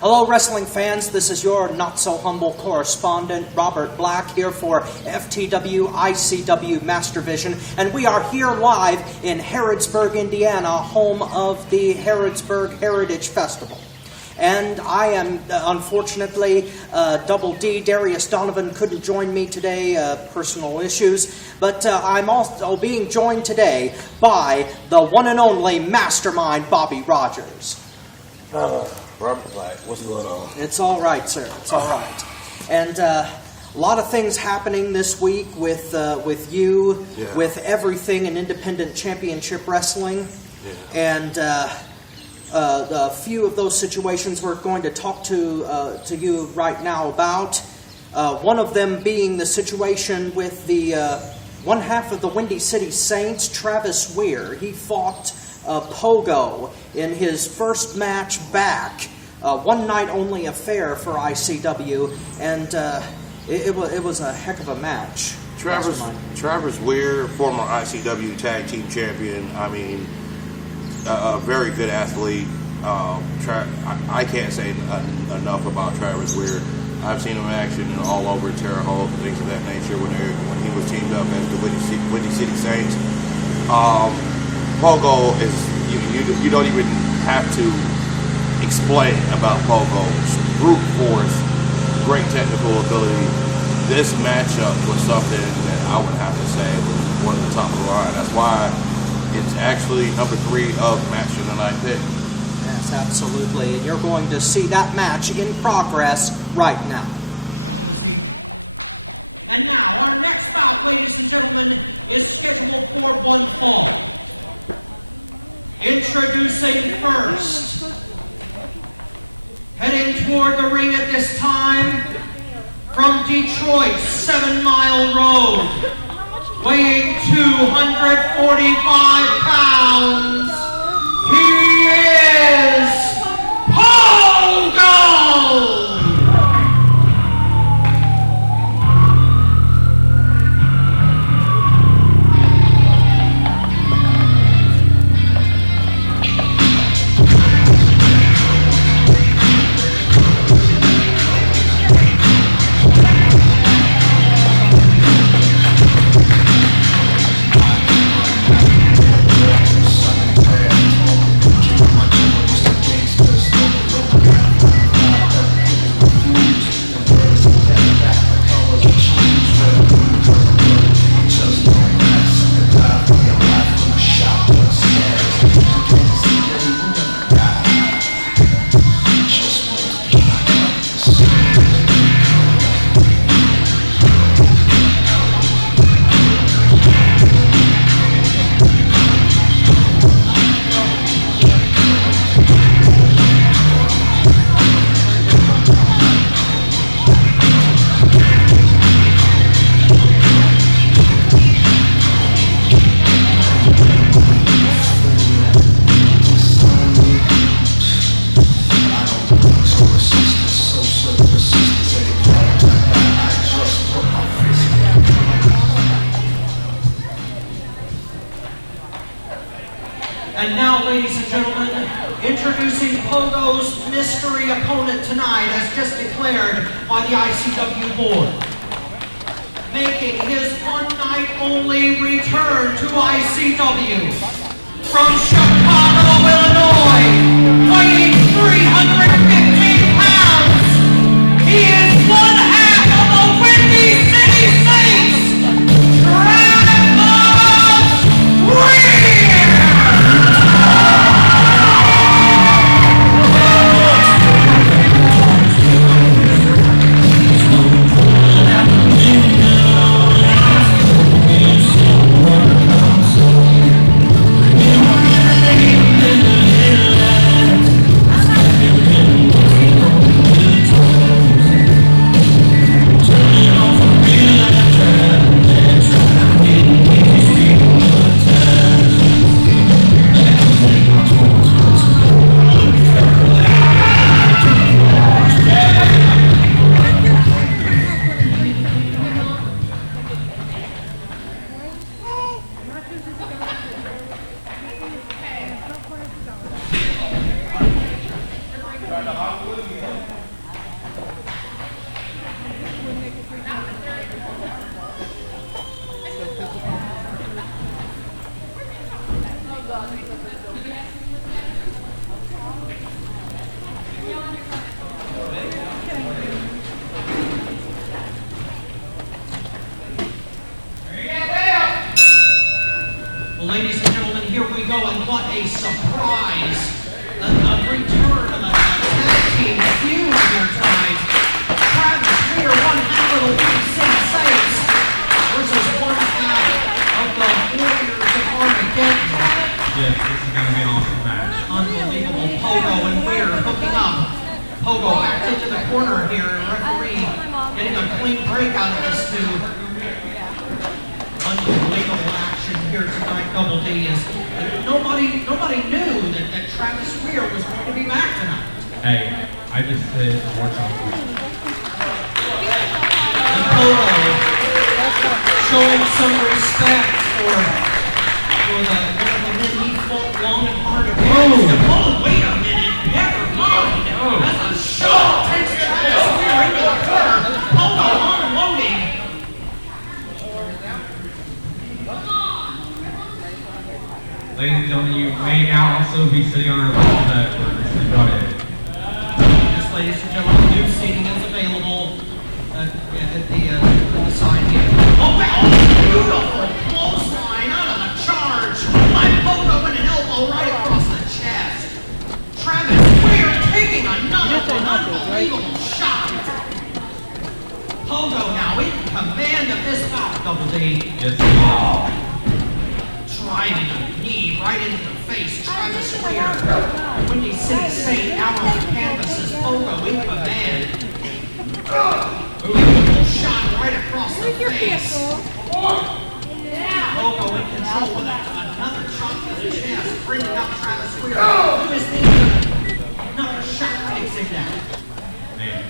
Hello, wrestling fans. This is your not-so-humble correspondent, Robert Black, here for FTW ICW Mastervision, and we are here live in Harrodsburg, Indiana, home of the Harrodsburg Heritage Festival. And I am, unfortunately, Double D, Darius Donovan, couldn't join me today, personal issues, but I'm also being joined today by the one and only Mastermind Bobby Rogers. Robert Black, what's going on? It's all right, sir. It's all right. And a lot of things happening this week with you, with everything in independent championship wrestling. Yeah. And a few of those situations we're going to talk to you right now about. One of them being the situation with the one half of the Windy City Saints, Travis Weir. He fought Pogo in his first match back. One night only affair for ICW, and it was a heck of a match. Travis Weir, former ICW Tag Team Champion. I mean, a very good athlete. I can't say enough about Travis Weir. I've seen him in action all over Terre Haute and things of that nature when he was teamed up as the Windy City Saints. Pogo is you don't even have to explain about Pogo's brute force, great technical ability. This matchup was something that I would have to say was one of the top of the line. That's why it's actually number 3 of Match of the Night pick. Yes, absolutely. And you're going to see that match in progress right now. And now, our next bout, ladies and gentlemen, is scheduled for one fall. Introducing first, heading toward the ring at this time, from Detroit's 7 Mile Road, weighing 245 pounds, he is Pogo! And now, ladies and gentlemen, introducing Pogo's mystery opponent tonight, as just declared by the ICW board. Making his one-night-only return to ICW from Chicago, Illinois, weighing 315 pounds, he is one half of the Windy City Saints, Travis Weir! Well, ladies and gentlemen, here we go, and what a surprise! A return of a tag team feud here tonight. Travis Weir, one half of the Windy City Saints, versus one half of the Warriors of Armageddon. Yes, this is going to be an awesome match. Unbelievable. Pogo and Weir hooking up. Pogo back into the corner here, and referee getting a clean break out of this too. Unbelievable action here tonight. Double D is nobody knew that Travis Weir was going to be back tonight. Hey, I just did more something. And Pogo showing some respect for the one of the men he fought long and hard against. Oh, wait a minute, never mind. That's a shot. Takes Travis Weir into the corner. Pogo unloading. Ladies and gentlemen, you may now also be sitting on our left side where this is brought in. Yes, ladies and gentlemen, new seating is available at the side here. Oh, beautiful clothesline out of the charge. By Pogo with an elbow right across the chest. Travis Weir taking another unbelievable shot. Pogo now in command of this bout, Double D. Yes, he is. Driving a knee right into the face. Travis Weir, Windy City Saint out on the canvas as Pogo in command. Beautiful shot right across the face. Pogo in control with another shot to the chest, bringing up Travis Weir. Who is thinking another shot takes him down. Man.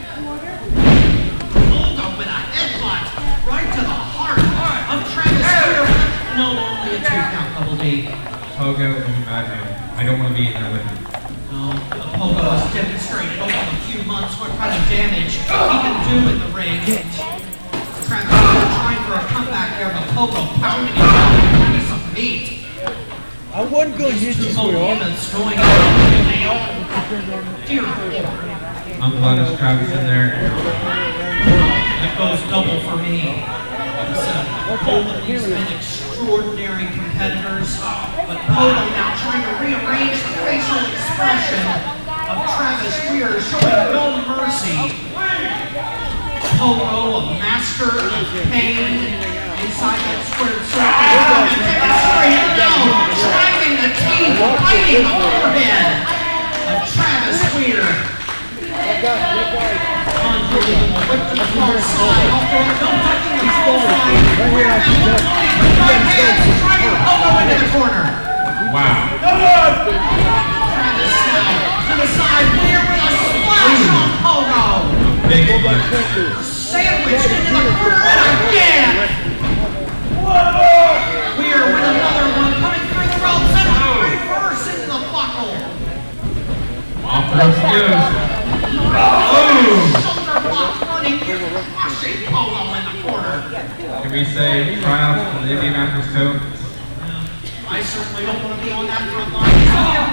Pogo with a headbutt right to the heart of Travis Weir. No, only a 2-count, Double D. Pogo, I don't want to be in there with him. No, Pogo has demonstrated over a few months what kind of damage he can do in the ring. Travis Weir trying for a comeback there, but Pogo pounding him down like a piece of meat. I wasn't going to use These this two for all. opponents going out in the own dear Lord. I'm glad there's Travis in there. That goes double for me. Both of these been extraordinary competitors, but Pogo now trying to rearrange the facial expression of Travis Weir, showing no mercy. Pogo, a master of pain, inside that squared circle, and demonstrating now, driving the teeth, biting the forehead of Travis Weir. Unbelievable. Whip to the far side. Off the no ducking the clothesline. Weir now unloading with right hands, driving Pogo into the corner. Wow. Travis now to the side. Weir with a splash on Pogo. Big one. Sandwiched into the corner and again. Weir with another one coming through the ropes and a reverse into the buckle. Off the ropes he goes. Shoulder block running here, crushing Pogo in the corner. Can we say tryouts for the Indianapolis Coast? I certainly don't want to be on that front line. He's here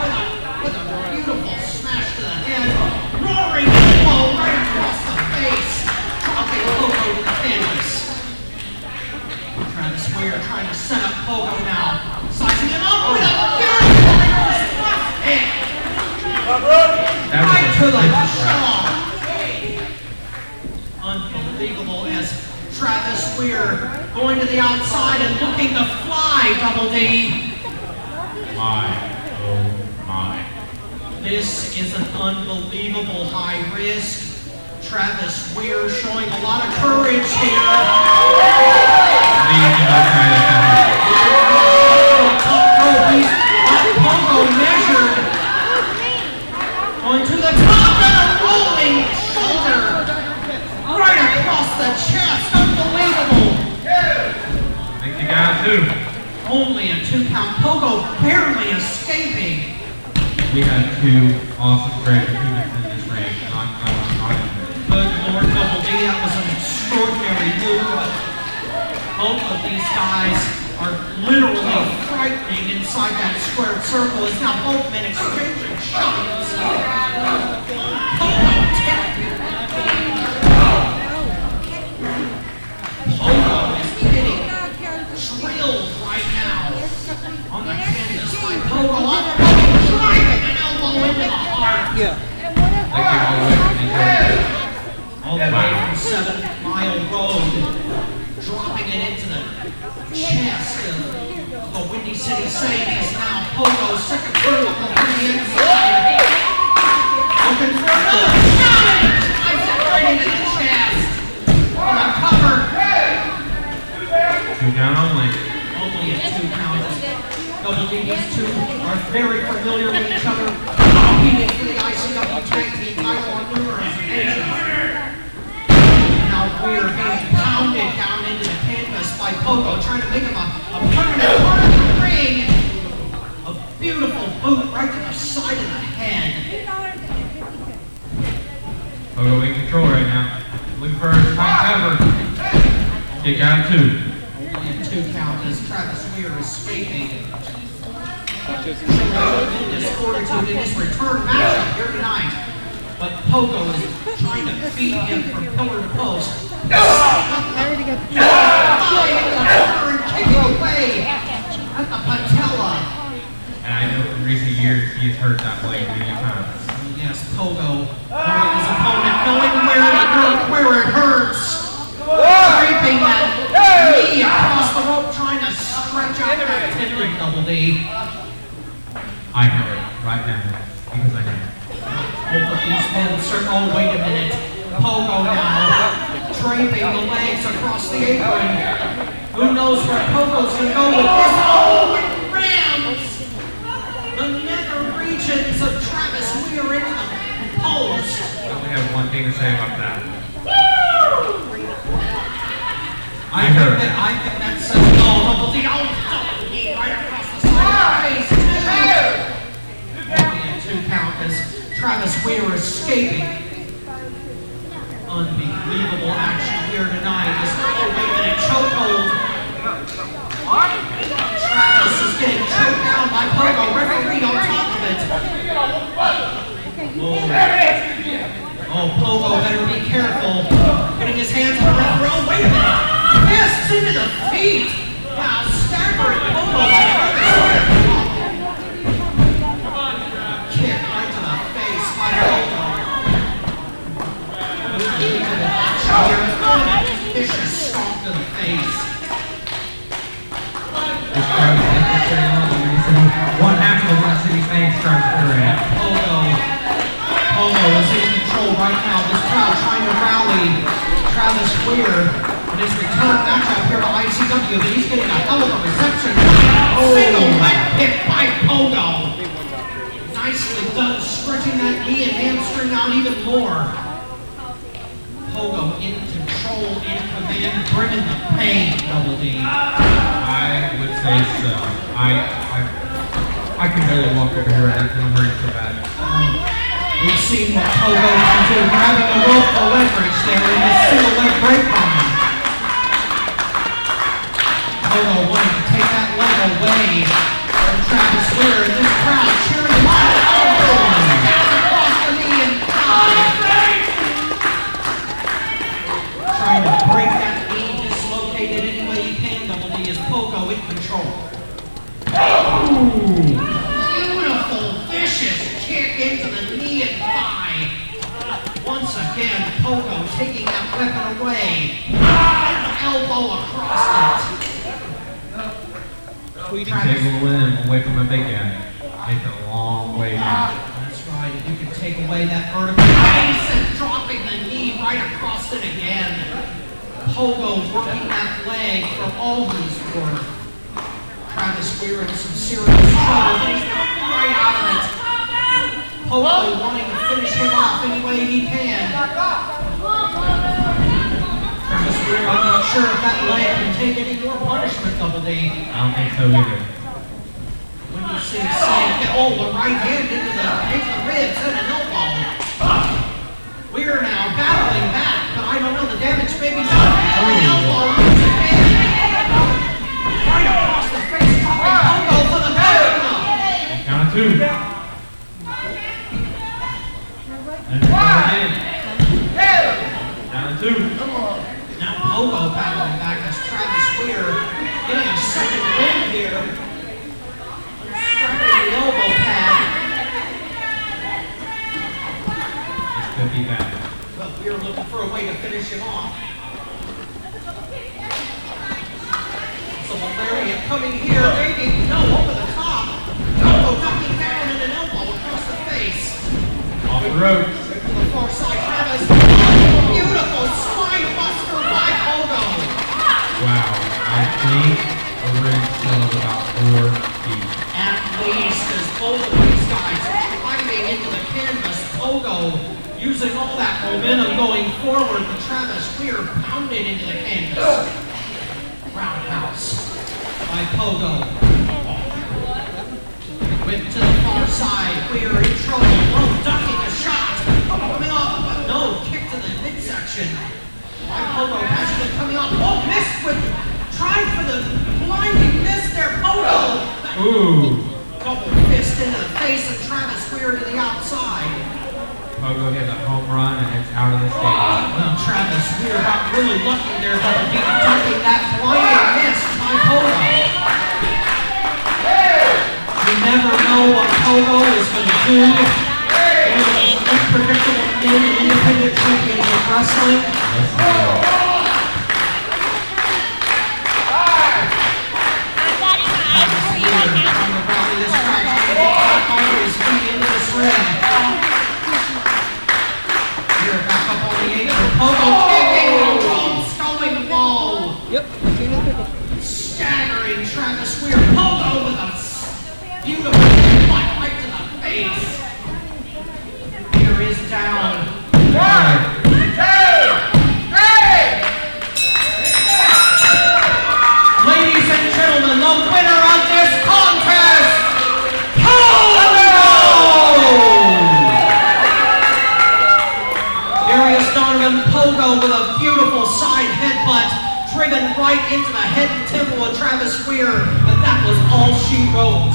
with a beautiful smash to the head, roaring elbow right across the face, dropping Pogo to the canvas. Travis Weir trying to set up Pogo now, sizing him up with a beautiful left hit. Right to the jaw. Unbelievable as Travis Weir going to the outside and looking to fly, Double D. My, oh my. This is an unbelievable high risk. Travis Weir showing a lot of courage here. Please do not try this at Pogo measured. Going to the top and a rolling shoulder. Right across the chest. Unbelievable. Thank you guys too. Only a 2-count. Pogo barely escaping. We had two awesome great humans in this ring. Both of these guys are literally frightening inside that squared circle as now both men exchanging shots. Pogo is getting drilled right now on the canvas by Pogo. Driving an elbow into the heart. Yeah. All the way from 7 Mile Road, dropping it into the chest of the Windy City Saint is now Pogo's second vertical from the inside. Looking for another shot, and he drives it right into the chest. On the cover. 2 count only. Only a 2 count. Double D, these two are very familiar with each other, competing for the ICW Tag Team title on numerous occasions. Now Weir being pounded down into the canvas by Pogo, trying to make him a permanent part of the ring. A beautiful boot right to the side of the head. Pogo in control right now. Looking for his top cover. Kick out of 2. Only a 2 count as Travis Weir escaping. His fortitude in his return matchup here tonight. But Pogo is trying to feed him from pillar to post. And kick away at the patella. And I know from recent years he has hurt that leg many times. Yes, Pogo hurting his opponent, knowing where it hurts. Scraping that knee across the rope, trying to stretch out that tendon, Double D. I know it right now because I know. Both of these men oh, wait a minute. Pogo now draping the legs across the apron. Who knows where Pogo's going to go with this? Oh, it rams the nether regions of Travis Weir into the post. I only have one thing to say about that. I think that says Double D. Oh, Double D right across the side of the face. Only a 2 count as Travis Weir escaping. Unbelievable action here tonight. This wait a minute, chokehold. Travis is getting choked down by Pogo. Referee on top of it. Oh, Pogo better be careful. Putting his hands on the referee. Oh, wait a minute. Fists into the feet. Wow, staggering Pogo by kick right to the face by Pogo. Vicious stomp to the face. This crowd is necessary on the Windy City. One half of the Windy City fans starts clearing. Pogo is in control right now. This crowd trying to rally Travis Weir in his return matchup here to ICW, but he's getting a hell of a reception. Single leg kick by Pogo. Nicely done, stretching that knee and hamstring out even more. Pogo in control, in command, bringing the pain, Double D. I would say so. I can barely walk over here right now because I'm hurting so bad. We've seen what Pogo can do, grabbing the rope for leverage there in this single leg grapevine. Pogo wanting to take that leg away from Travis Weir, and this crowd cheering him on. Down across the knee and trying to break that knee, dislocate it any way he can. Double D is Pogo in control. Beautiful, vicious kick into the knee and thigh. Once again, Pogo taking that weapon away. Elbow across it. Take a limb away from a big guy. It's a long way down. That's right. If you can take away that vertical face and dropping the knee right across it again. Pogo working that leg for all he's worth. Travis Weir in some serious trouble. He's right out of it. Pogo wanting to finish him off any way he can. Travis Weir, I'm not sure if that leg can take any more punishment, Double D. I don't think so either. When you see saying, the right hand into the ribs and an elbow. We're now battling back, but I don't know, the damage may be done. Oh, an elbow once again. Down 2. And again. Down 2. Now Pogo battling back as Travis Weir getting a second win here. Striking the elbow pad. This could be bad. But Weir looking for a way to finish him off. So Valerian coming here, maybe, no, over the top. Pogo ducking down and an elbow across the face. Off the rope. To the far side, Travis. Beautiful spine buster by Pogo. Wow. I think a ring still is about 4 feet. At least as both of these guys climbing into the canvas, Pogo using all that momentum going forward, but Travis Weir pounded into the canvas. Roundhouse by Pogo. Whip to the far side, Weir in trouble. Oh, ducking a shot. Coming off, but no, kick to the midsection. By Pogo has been coming off. Oh, missed with, tried for the blinding miss there, Pogo. Ooh. Double fist into the face of Travis Weir to the outside. Pogo hit a home run and it's out of the stadium. Well, Travis Weir got really lucky there, double deep ducking that blinding miss by Pogo. You never know what Pogo is going to do. One of those unpredictable men in independent championship wrestling. Pogo kicking, going low. Yep. Staggering Travis Weir. Pogo with a beautiful headbutt right to the face. Weir is down. 1, 2, 3. Ladies and gentlemen, the winner of this contest, Pogo! Darius Donovan Pogo with a beautiful side headbutt driven right into the head and temple of Travis Weir, but that was all she wrote.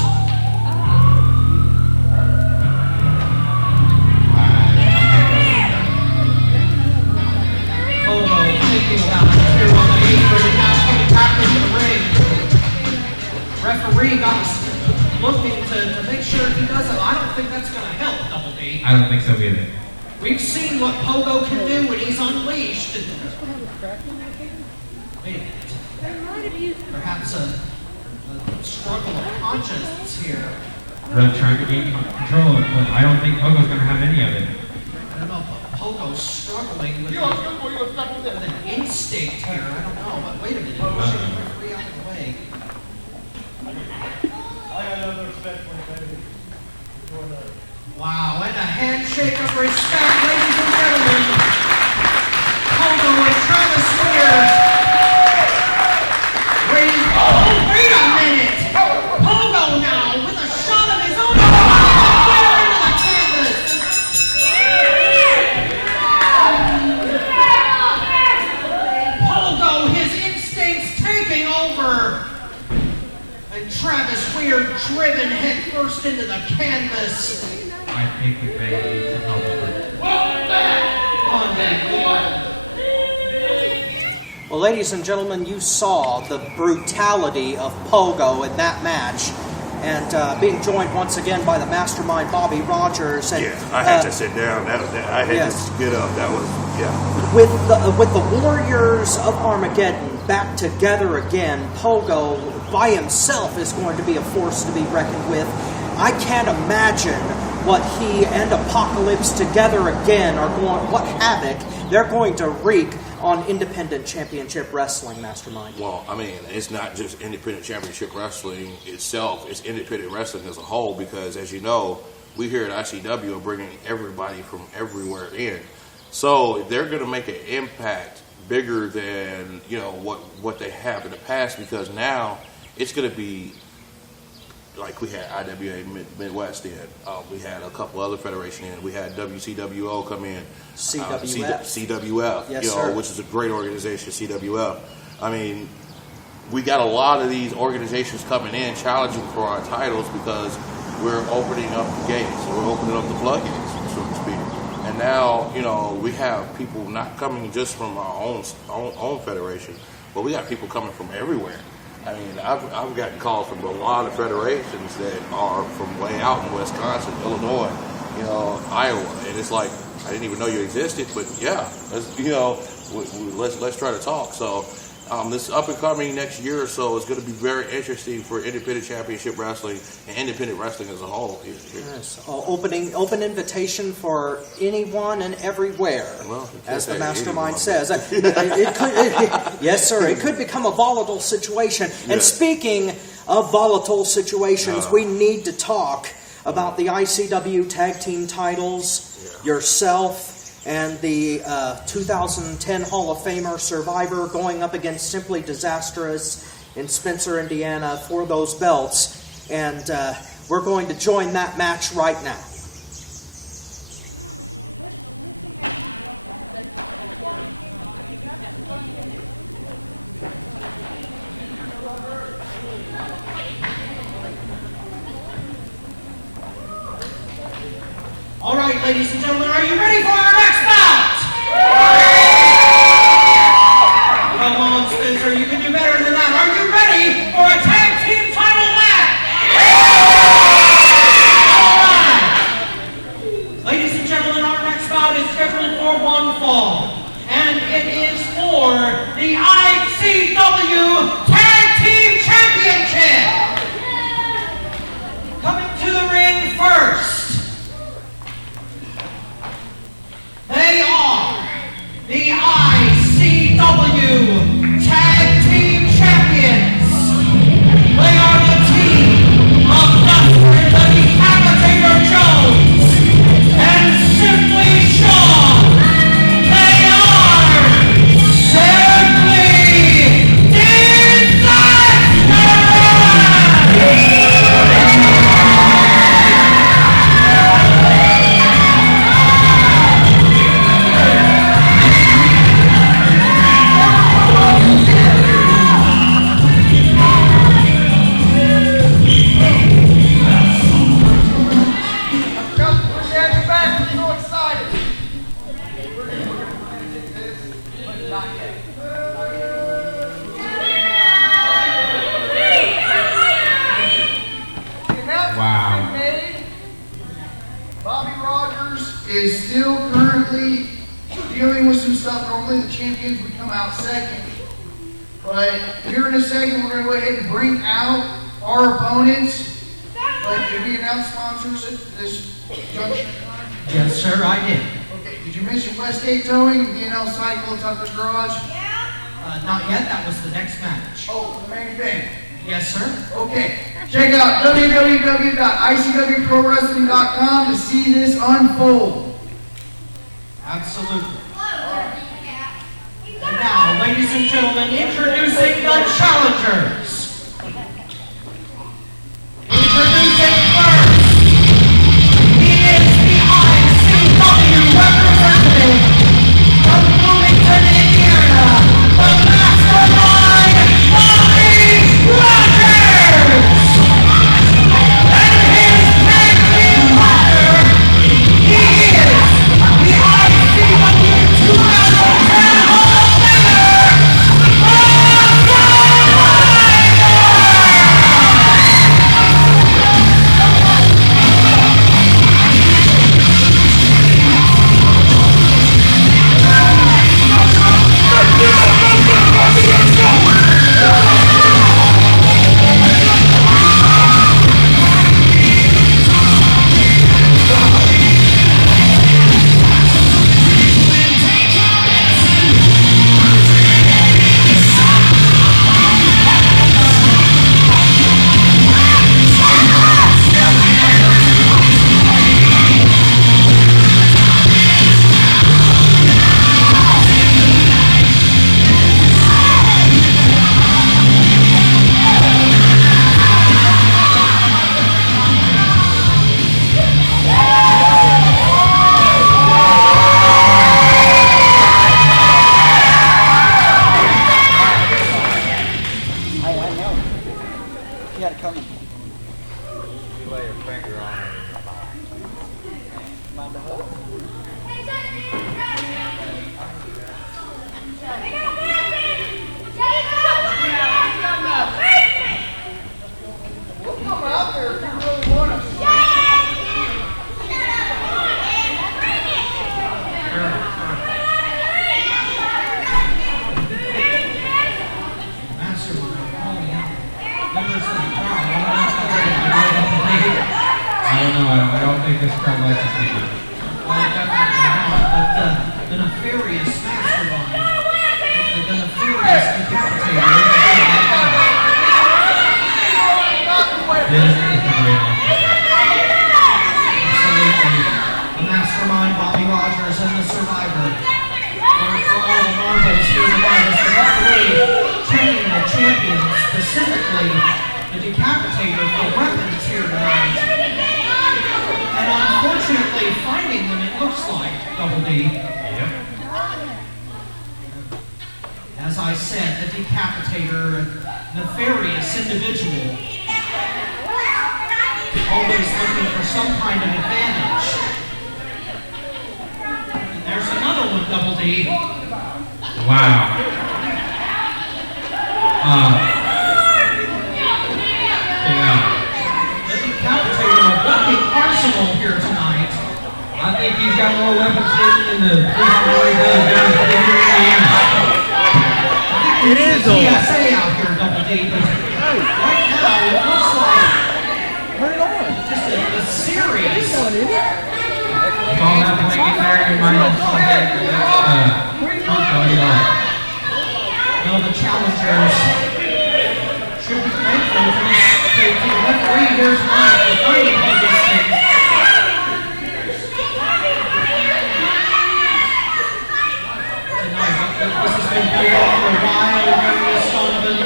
Pogo thinking about it here on the apron and now coming back into the ring. Referee got looking to make sure he doesn't. I don't think that's going to help, Double D. I don't think so either. We've seen what Pogo can do when he's unleashed. Wait a minute. Perhaps a struggle of conscience here. They're trying to gain control of it, but I don't think Pogo's going to have any of it. I don't know, but Pogo's struggling with an instinct here. I don't know, but wait a minute. Pushing the referee out of the way. Wow, and a handshake of respect, ladies and gentlemen. Pogo and Travis Weir. Oh, wait a minute! Pogo now with a shot of his own. Weir into the canvas. Pogo, his instincts taking over. And Travis Weir driven head first into the canvas. I think we may need some help with Well, ladies and gentlemen, you saw the brutality of Pogo in that match, and being joined once again by the Mastermind Bobby Rogers. And, Yeah, I had to sit down. I had to get up. That was, yeah. With the Warriors of Armageddon back together again, Pogo by himself is going to be a force to be reckoned with. I can't imagine what he and Apocalypse together again are going, what havoc they're going to wreak on independent championship wrestling, Mastermind. Well, I mean, it's not just independent championship wrestling itself. It's independent wrestling as a whole because, as you know, we here at ICW are bringing everybody from everywhere in. So they're going to make an impact bigger than, you know, what they have in the past because now it's going to be like we had IWA Midwest in. We had a couple other federations in. We had WCWO come in. CWF. Yes, sir. Which is a great organization, CWF. I mean, we got a lot of these organizations coming in challenging for our titles because we're opening up the gates. We're opening up the floodgates, so to speak. And now, we have people not coming just from our own federation, but we got people coming from everywhere. I mean, I've gotten calls from a lot of federations that are from way out in Wisconsin, Illinois, Iowa, and it's like I didn't even know you existed. But yeah, let's try to talk. So this up and coming next year or so is going to be very interesting for independent championship wrestling and independent wrestling as a whole. Yes, open invitation for anyone and everywhere, as the Mastermind says. Yes, sir. It could become a volatile situation. And yes. Speaking of volatile situations, we need to talk about the ICW tag team titles, yourself, and the 2010 Hall of Famer Survivor going up against Simply Disastrous in Spencer, Indiana for those belts. And we're going to join that match right now. All right, ladies and gentlemen, are you ready for our next bout? Come on, Spencer, you can do better than that. Are you ready for a tag team title match? All right. Ladies and gentlemen, our next bout is scheduled for one fall, and it is for the ICW Tag Team Championship. Coming to the ring first, they are the ICW Tag Team Champions. They are the team of Dustin the Decapitator Jones and Simply Sean. They are Simply Wow. Bobby Rogers is still currently dealing with some stuff. Normally the champions would come out second. But here in a second we're going to go ahead and bring out our opponents. But did we announce sponsors at this junction? Yes, sir, I did. Okay, did you mention Westgate Towing, BNL Cycle, Tucker's Garage? Not yet. That was the next match. Oh, the main thing. Yes, sir. Okay, check out www.icwprowrestling.com to see this unfold. Absolutely. And now, ladies and gentlemen, introducing the challengers. Introducing first, he is the ICW representative from Bloomington, Indiana, the Mastermind Bobby Rogers. And his tag team partner, he is the ICW 2010 Hall of Famer, Mastermind nefarious mastermind, the nefarious decapitator. Absolutely. The mastermind Bobby Rogers and the survivor. For all the marbles here tonight is the referee checking the champion, specifically the decapitator, for weapons here tonight. And unfortunately finding them, it looks like, Double D. Yep. As I said, the decapitator, a nefarious individual, always looking for some kind of advantage. And there's another one, Double D. Wow. The decapitator, a walking arsenal here tonight. I think he's got more weapons hidden in the police story does down in Indiana. It is The on. TSA out here, Double D, but right now it looks like Turn it on. just a serious. On, isn't it? It's all that when they get there, you might have to Well, the challengers should be thankful to the referee here tonight for finding all these things. Tonight, this has been going on for a while. Marius Donovan,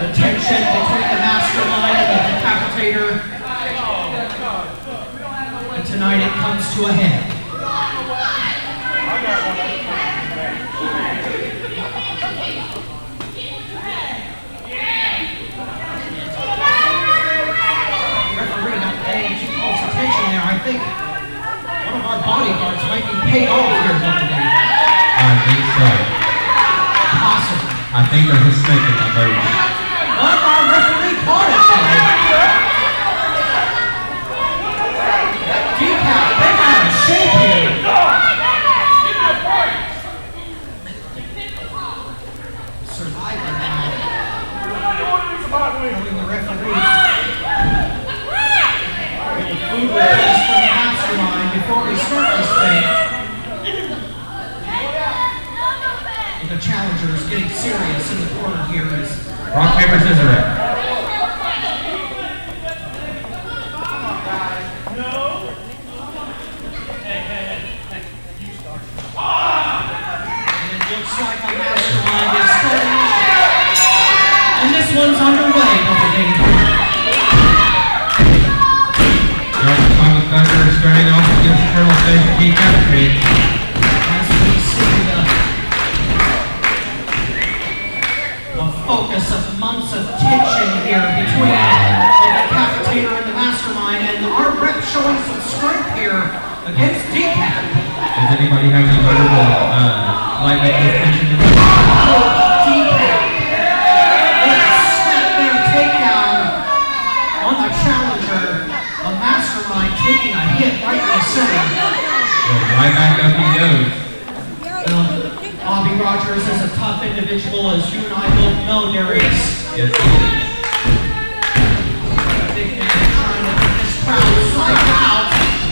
the tension between the mastermind and the decapitator. And tonight it comes to a head. Referee not paying too close attention there. I think one of our bodyguards might be paid off here, Double D. I think so. Possible. I think there's a snake in my boat. But our referee caught it today. Decap, they're out of shape here. Survivor now. Knowing the referee. Getting food requests from the mastermind before we start this thing. But the challenger is getting serious in the corner here as Rock, paper, scissors. and it looks like the mastermind is starting off. And this one's underway, Double D. John Thunder is starting off against the Colonel Station decapitated. As we see the focus of months of tension here between the decapitator and the mastermind, and our rep showing some strength here against Decap. Does anybody have any notable light this tension in the Decap. Snap their takedown on the challenger. The mastermind taking a hit right in the center. right back up he goes. Bobby Rogers is a tough individual, as you and I both know, Darius. Yes, he is. Big man trying to get this crowd psyched out.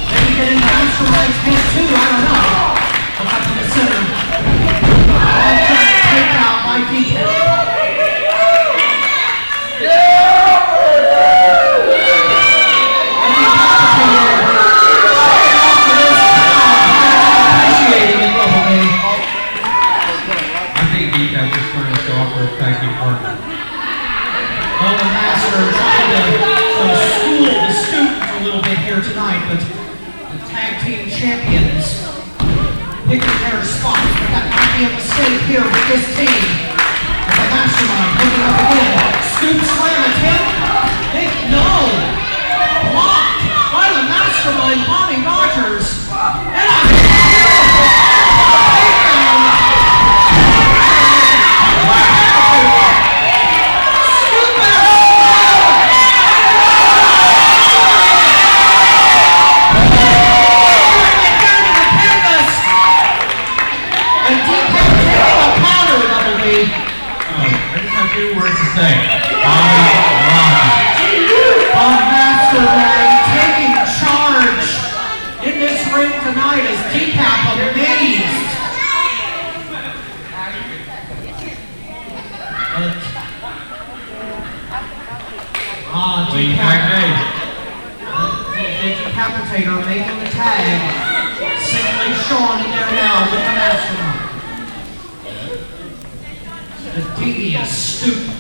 Maybe get in Mastermind's head too, I don't know. But up in the center. All trying to take out by Decap. Well, the master trying to school the students a little bit here tonight, but the tag team champions picking their spots. But that might be a mistake here with this team. And the mastermind picking up again. Scoop slam attempt. Big no. Blocked by the mastermind, Bobby Rogers. And a beautiful takedown. Tonight is Decap amazed Mastermind. The devious student.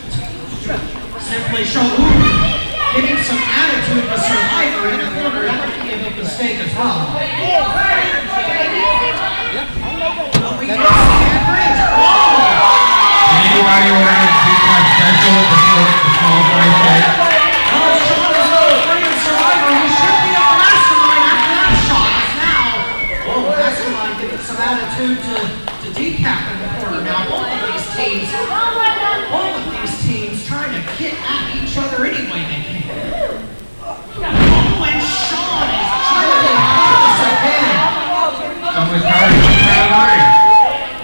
Simply show giving some attitude to Survivor in the corner. That might be a big mistake as well. But we can see it great. Anybody want to do my special with the small price tag? Well, Sean is no afraid of Survivor. He should be on Mastermind after that shot. Mastermind giving some attitude to Decap in the corner now. Both of these teams trying to get at each other any way they can. Oh, and Sean is trying to do this again. Someone's trying to get out of the ring.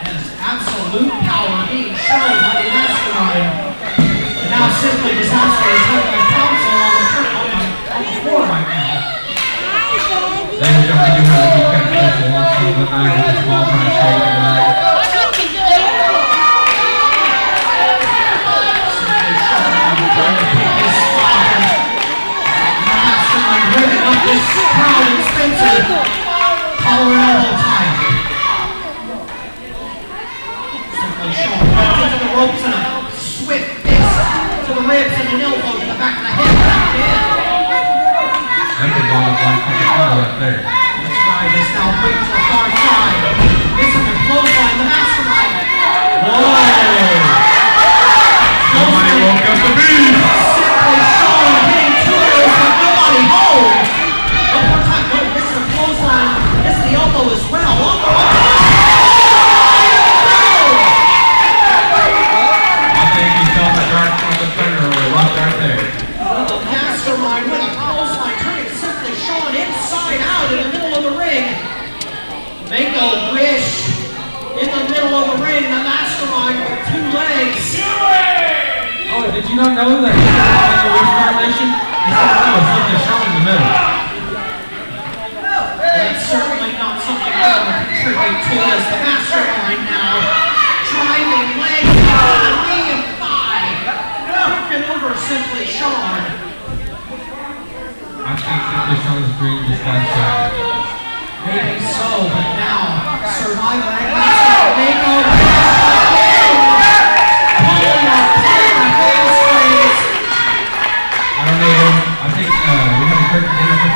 Has absolute power being shown by the Mastermind. And now simply Disaster is having a council on the floor right now. Ladies and gentlemen, you have the Decap special once over the night with the small price tag tonight. This crowd and Spencer collar and elbow tie. Simply Sean back into the ropes and a swift fist to the ribs and an elbow to the back of the head. Back in. That's a ball of life on the corner right there. That's right. It's now moving to the far side. Missing the clothesline. The Mastermind. Whoa! Somebody woke up the beast. Simply Sean hitting two of those with nobody home. One more time. No, this is a clothesline. This is the elbow as well. I think he felt the dark from the thunder right there. The Mastermind with a clothesline turning Simply Sean inside out in the middle of the ring. Mako Wish in the middle of the ring. The Mastermind with two legs. Oh, did you not know that he was a Wish Foundation? He said no, it's Simply Sean in the middle. That's certainly not something I would contribute to as the Mastermind now. Driving legs on the knee and thigh. Working over Simply Sean. I think Simply Sean's dream just got shattered. Maybe so, but now Survivor and Mastermind Mako pulling our hamstrings. I don't know. I think we have a certain different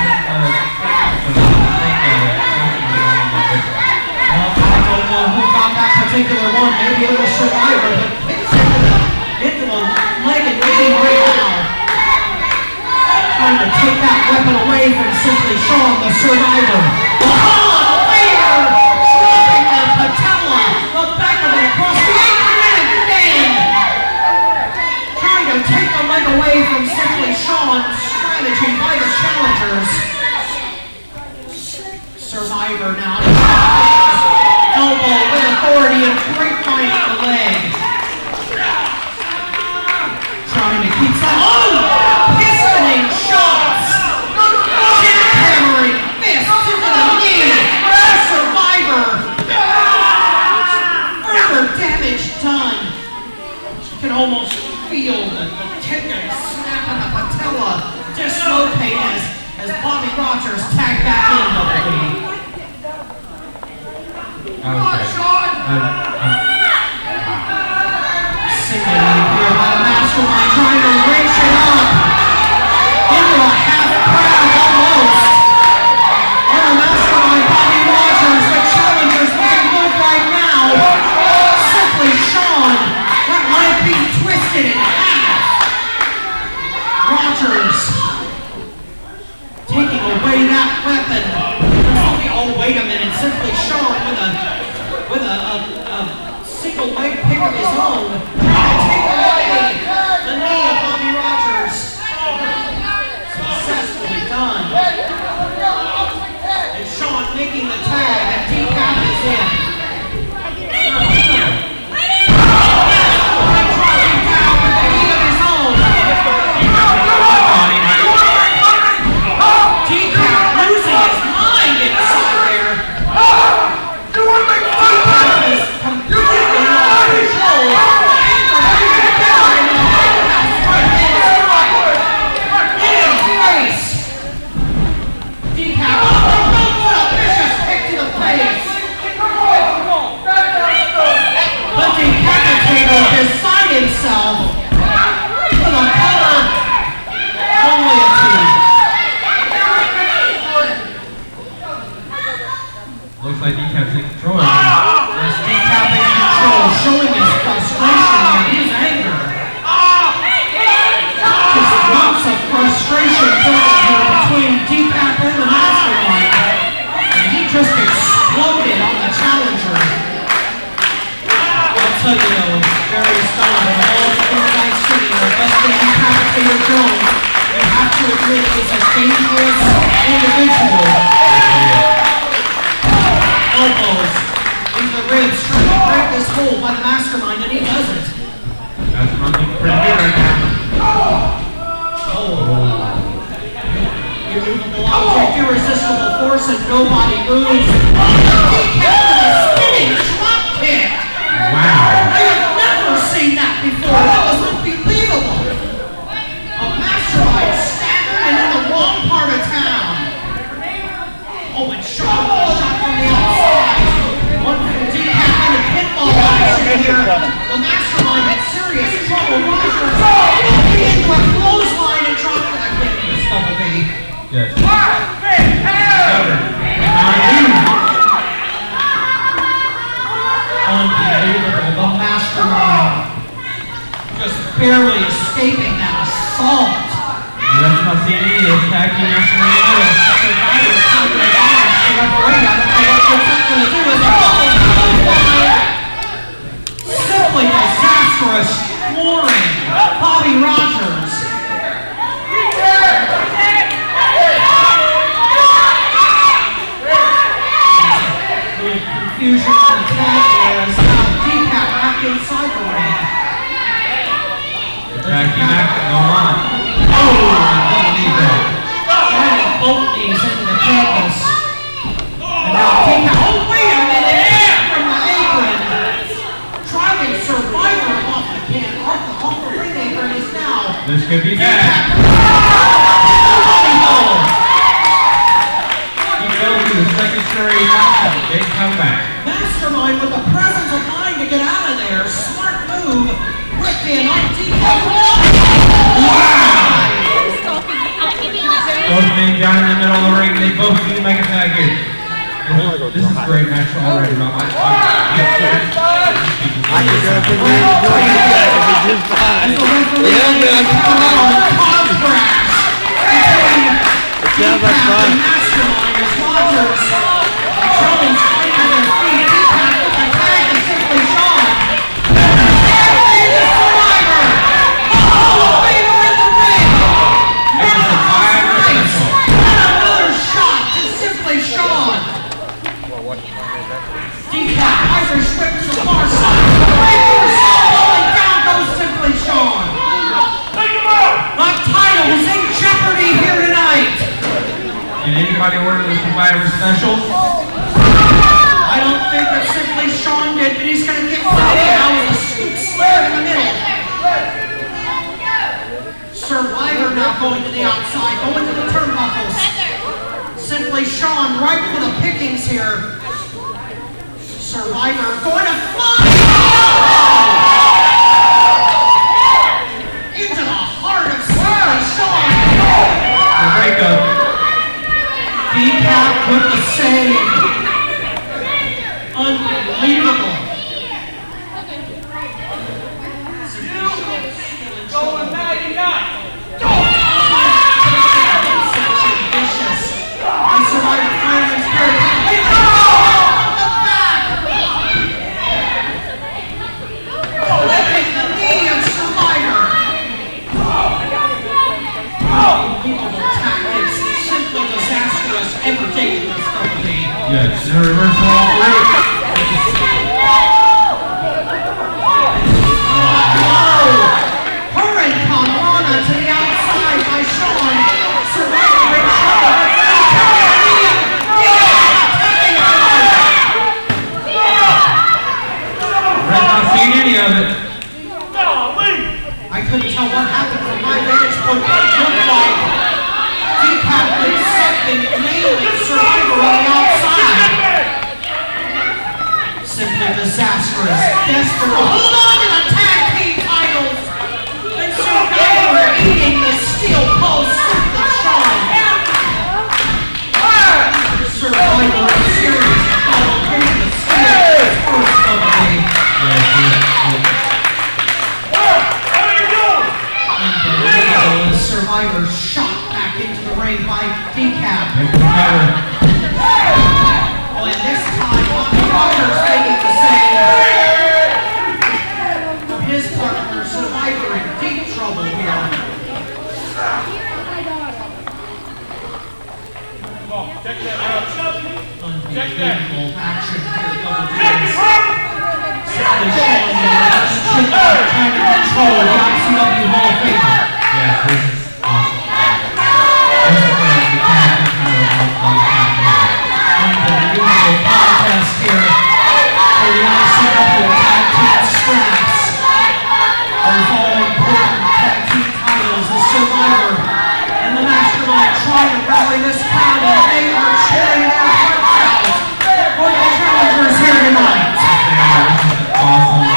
I don't know who got that particular one. Maybe it was Survivor, but into the leg and knee right now. Trying to take that weapon away from Simply Sean, the Survivor. Dropping the patella, the back of it across the apron and again. Trying to take the leg away from Simply Sean. Strategy by the challengers. Survivor now. Elbow with authority and grapevine the leg. Trying to keep some. Oh! Pistoning shots! Jackhammering fists to the knee! Survivor! Further damage done. You can almost feel the tendon snap in the patella. Dislocate as Bobby Rogers tagged back in WWE. Signaling here by the Mastermind, trying to wrench it up into a half crab almost. On the Mastermind, Bobby Rogers, the challengers looking good right now. Simply Sean, that leg being twisted in half. Rogers taking away that weapon. Oh, wait a minute. Simply Sean with a single leg pick of his own. Trying to take away the knee of Bobby Rogers. Successfully done. And Sean making the tag, and Decap is in. Dropping down with the knee of his own. Decap losing his mind inside there. Decap is completely out of control. In his face. Decap, what a vicious kick to the face. tell you though, various fellows of all inside city are busting incapacitator Jones. You have to admit he's a dangerous individual. Elbows into the ribs, trying to break this hold by the Mastermind, and he doesn't. That's looking pretty good right now. Immovable object, irresistible force, and nobody moves. Decap with a spinning drop kick. Wow. I have never seen that before. That was unbelievable. A Mastermind staggered and in the wrong part of town. Oh, and shot from the outside. One from Decap and a pinball action here. The Mastermind had serious trouble. Rogers into a clothesline and dropped the kick to this double B. Yes. Unbelievable. The Mastermind just barely escaping that assault. Let's not see any of tag team wrestling in the middle. Survivor counter advantage to referee. I don't know what this is going to do as a double clothesline. Simply disastrous flooring. Bobby Rogers. Confusion on the tag as Decap back inside the ring. Tag team action going on. Driving both knees into the canvas. And now Decap, oh wait a minute, from the apron. Driving Survivor off the ring apron is now. This could be bad. Nobody knows. He goes to the second story matchup. Big comeback. Mastermind with the presence of mind to get out of there. Smart move. Ripping on Decap. Wow! Both men down in the middle of the ring. They both need to make a tag here. This is a great match already. I could go for the just fine. It sounds like fun. Mastermind as Rogers troubles fighting on their feet. Decap with the tag and simply Sean. Survivor! Oh, Vader in the ring! And another shot to simply Sean. Decap, Irish whip to the far side. Falling down goes simply Sean. The title is in jeopardy here tonight. Did anybody order the Survivor special? I don't think that simply Sean did, but he's going to get Friday out with a scoop slam in the middle. Survivor now going to the outside, going to the turnbuckles. Simply Sean right for the pickings here. Survivor going to fly! Into the heart of Simply Sean. The breakup. Decap with the save. Unbelievable. Going 99. Vicious. And Survivor Fireman's Spirit. The back. Flipping the knee of Survivor. Unbelievable tactics. Simply disastrous. Ever taken this company. Yes, and a reversal all through. Hurricane Rana to the outside by Sean. Survivor in trouble. I've not seen any of it. I couldn't tell what happened from my vantage point. It looked like Decap did something nailing Survivor on the outside. Simply disastrous. Desperate. Hold on to the tag team titles. And Survivor eating the steel post. Simply Sean. Survivor in serious trouble. Getting the steel first company. Unbelievable. Survivor shot back into the ring by Decap. Oh, and this time, Bobby Rogers making the save. Cole, the ICW Hall of Famer. Yes, this is awesome. This is the tag team title on top here. Unbelievable contest here for the ICW Tag Team Straps. Those all-important tag team titles, the Survivor and the Mastermind trying to rally this crowd, and they are cheering their hearts out for the challengers here tonight. This is awesome.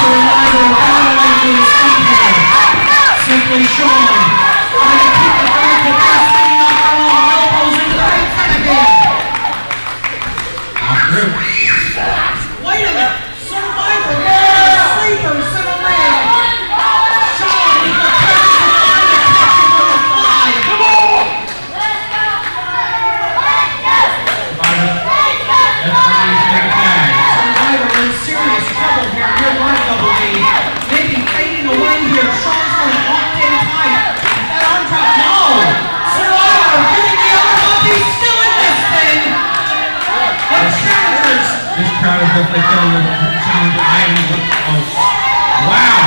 Survivor battling to his feet here. Simply Sean trying to keep the vertical press being up along, elbows into the right hand again. Off through. Wait a minute! Survivor sleepers in a ring! Sean with the presence of mind to catch him with a fly! Come on! Survivor in serious trouble here. Good work, Double D. Maybe fading away here. Sean's going to lock in tight. That arm drop, no! Survivor getting the arm up. He's still in this thing! The challengers! This crowd is definitely feeling the challenger. I am. Oh, wow!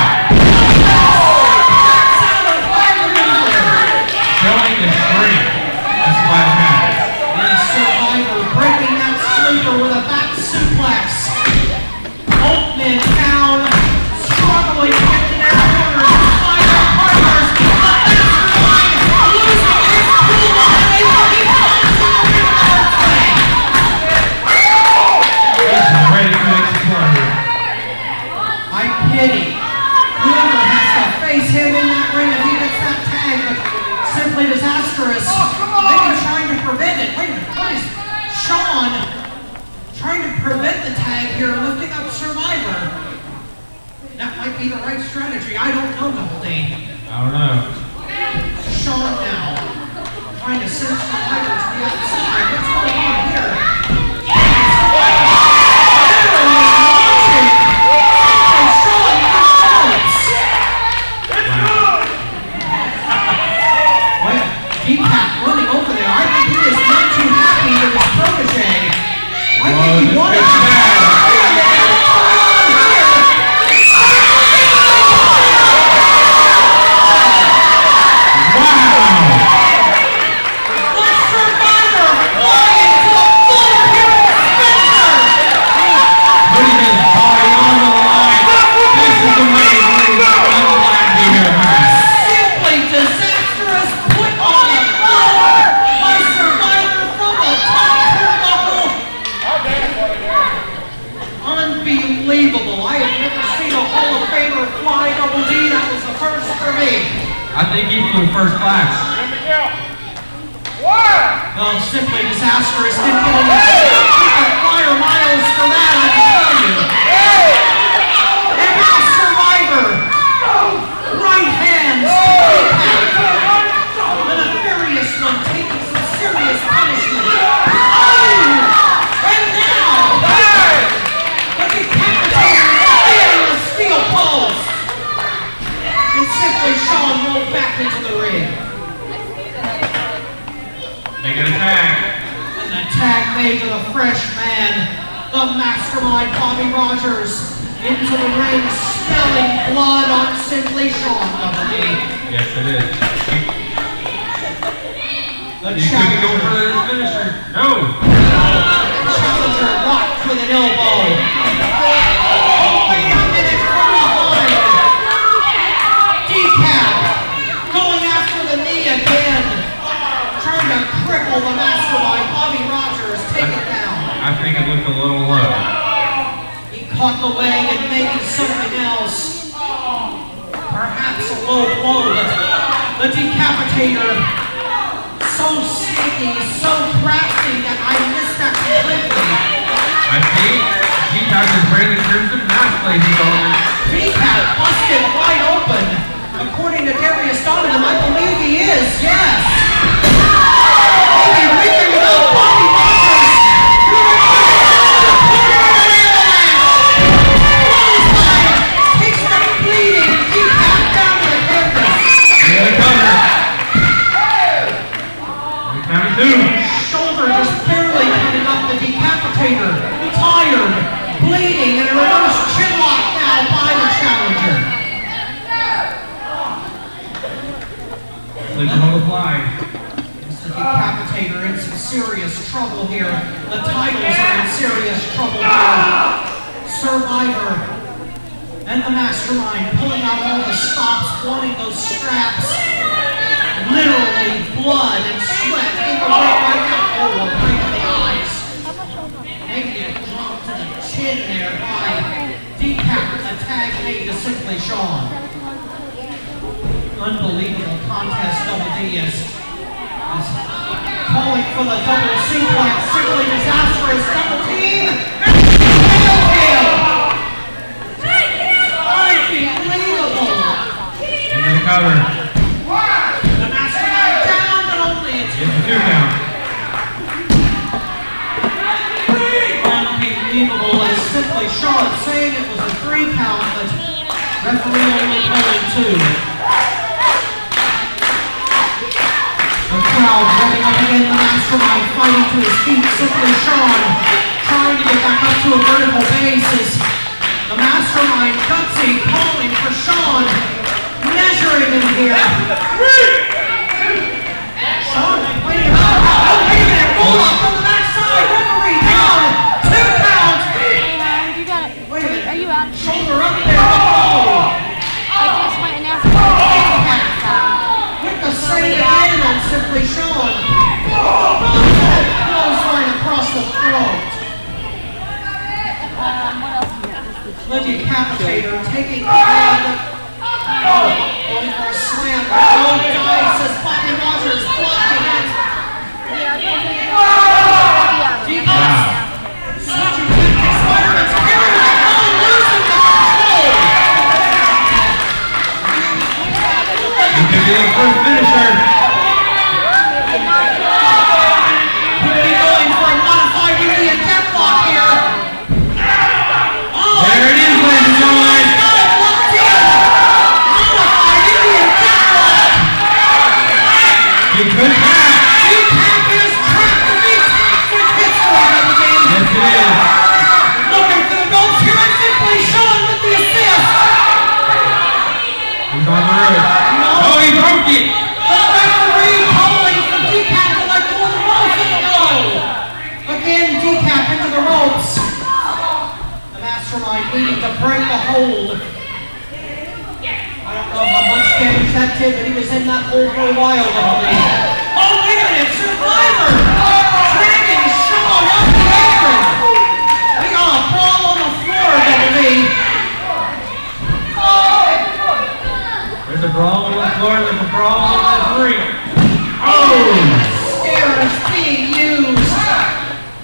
Showing the strength. That's why it matters. And Survivor breaking that sleeper with a back suplex. Oakman down, struggling to get to their corners. Find their partners. The Mastermind losing his cool and they will be punching over the North way. He's ready to explode here. I pity whoever has to face him in that ring if he gets that tag, but simply disastrous. Maybe trying to prevent it. Wait a minute, what is Sean trying to prevent the tag here, lifting up Survivor? That might be the right strategy. I don't know, Double D. I don't know. Sean now trying to send Survivor to the outside. What's going on here? Literally launching Sean through Well, Decap running over there. I think he is not too happy with his protege. I think he wanted to. Unbelievable. I have never seen a Hall of Famer fly Double D. That was the first for me. I think he flew first class. Well, simply disastrous. Didn't get any fire miles for that, I can tell you. And now Survivor. Right hands to Decap. The nefarious one taking some serious punishment. Oh! And now, the decapitator hitting the steel post. And simply Sean rolled back into the ring. They get a tag. And the tag made to the fresh man, the Mastermind Bobby Rogers, into the ring, spilling blood on simply Sean, Double D. Yes, it is. The You couldn't go for challenger, the finisher. No. challenger rocked with an elbow. Oh, wait a minute, from behind. Decap going after the knee again, trying to cripple the Mastermind Bobby Rogers. Take it down. I think it looked a little low. He caught the leg and maybe something else. Perhaps a low blow, but the decapitator, so sneaky, so crafty that I missed that completely. I think he got his Brandon Crimson mask ladies on it. Decap busted wide open. According to Darius Donovan, I believe he is, yes. Maybe reaching without Bobby Rogers. Takes the bleeding Decap down to the canvas. Yeah, cover. Count of two. Shoulder just barely coming up the decapitator. tired, bleeding, and a reverse chinlock now by the challenger. Leave him on the fly. The Decapitator in some serious trouble here. The titles are in serious trouble here. Survivor and the Mastermind pulling out all the stops, wanting those straps. Literally blood and sweat in the ring right now. Oh, a break in the eyes. Maybe a drop to the chin there by Decap with the tag made to Simply Sean. Unbelievable contest. Double D is calling for the double suplex. Simply disastrous. Double team. And nailed him. Unbelievable. Into the cover. The Mastermind down, but only it's It's a 2 count. unbelievable. As Simply Sean saying it was a 3 count, but referee only calling 2. The crowd running up again, the Mastermind fighting to his feet. Simply Sean trying to get back up to a vertical base as the Mastermind gutsy calling for Sean, measuring him here. Sean waiting up. Oh, wait a minute, roll up from the backside. Referee down. 2 count. You got it. Wait a minute. Are you out? Shoulder up there. Oh. I just went and asked. With the save again on Simply Sean. Clothesline across the throat. What else you got? The Decapitator taking the head. Oh, going for a slam. No dice as Bobby Rogers blocking it. Decap. Switching tactics. Spider-Man's carrying it. Oh, losing the control. He could be the first finisher. Could be going for a modified Indian deathlock here. Oh, There it is, ladies and gentlemen. got it locked in. Modified Indian deathlock. He could tap. Decap is trapped to be toxic history of the game. Yes, it is. Looking for the ropes here and Simply Sean with the assist. He's on the road. Oh, he broke it. The referee calling for Decap to let go of the ropes and go. Again, Decap into the ropes. The Mastermind needing to break the hold. I don't know how much damage that did, but he was in that hold for a while, I believe. Oh, wait a minute, Survivor! Dragging Sean up the apron. We got a brawl on the floor, Double D. There's a brawl on the floor. There's a brawl on the ring. Oh! Stairs being used.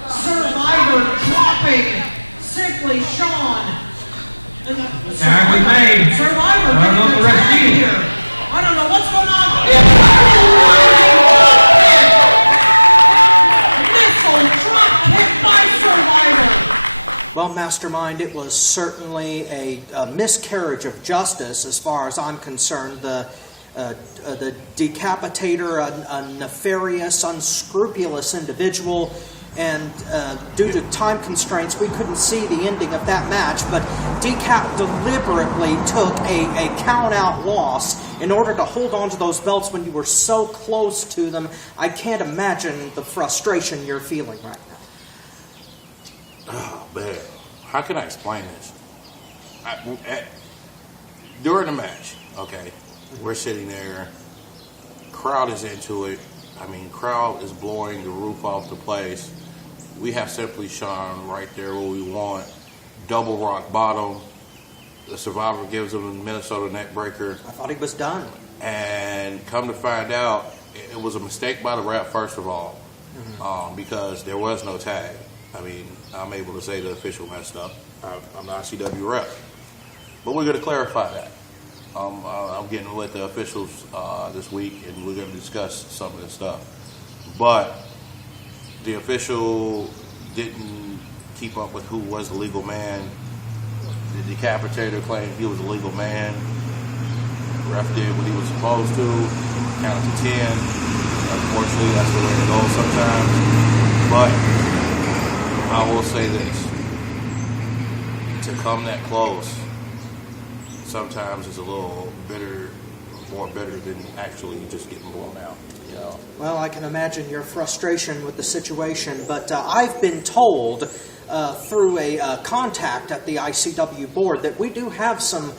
Survivor dropping. Simply Sean. And the Tag was made. Survivor I don't know getting the the rest tag either. here. I don't know what's going on. Missile drop kick by Survivor. Well, Mastermind, it was certainly a miscarriage of justice as far as I'm concerned. The Decapitator, a nefarious, unscrupulous individual, and due to time constraints, we couldn't see the ending of that match, but Decap deliberately took a count-out loss in order to hold on to those belts when you were so close to them. I can't imagine the frustration you're feeling right now. Oh, man. How can I explain this? During the match, okay, we're sitting there. Crowd is into it. I mean, crowd is blowing the roof off the place. We have Simply Sean right there where we want. Double rock bottom. The Survivor gives him a Minnesota neck breaker. I thought he was done. And come to find out, it was a mistake by the ref, first of all, because there was no tag. I mean, I'm able to say the official messed up. I'm the ICW rep. But we're going to clarify that. I'm getting with the officials this week, and we're going to discuss some of this stuff. But the official didn't keep up with who was the legal man. The Decapitator claimed he was a legal man. The ref did what he was supposed to, counted to 10. Unfortunately, that's the way it goes sometimes. But I will say this. to come that close sometimes is a little more bitter than actually just getting blown out. You know? Well, I can imagine your frustration with the situation, but I've been told through a contact at the ICW board that we do have some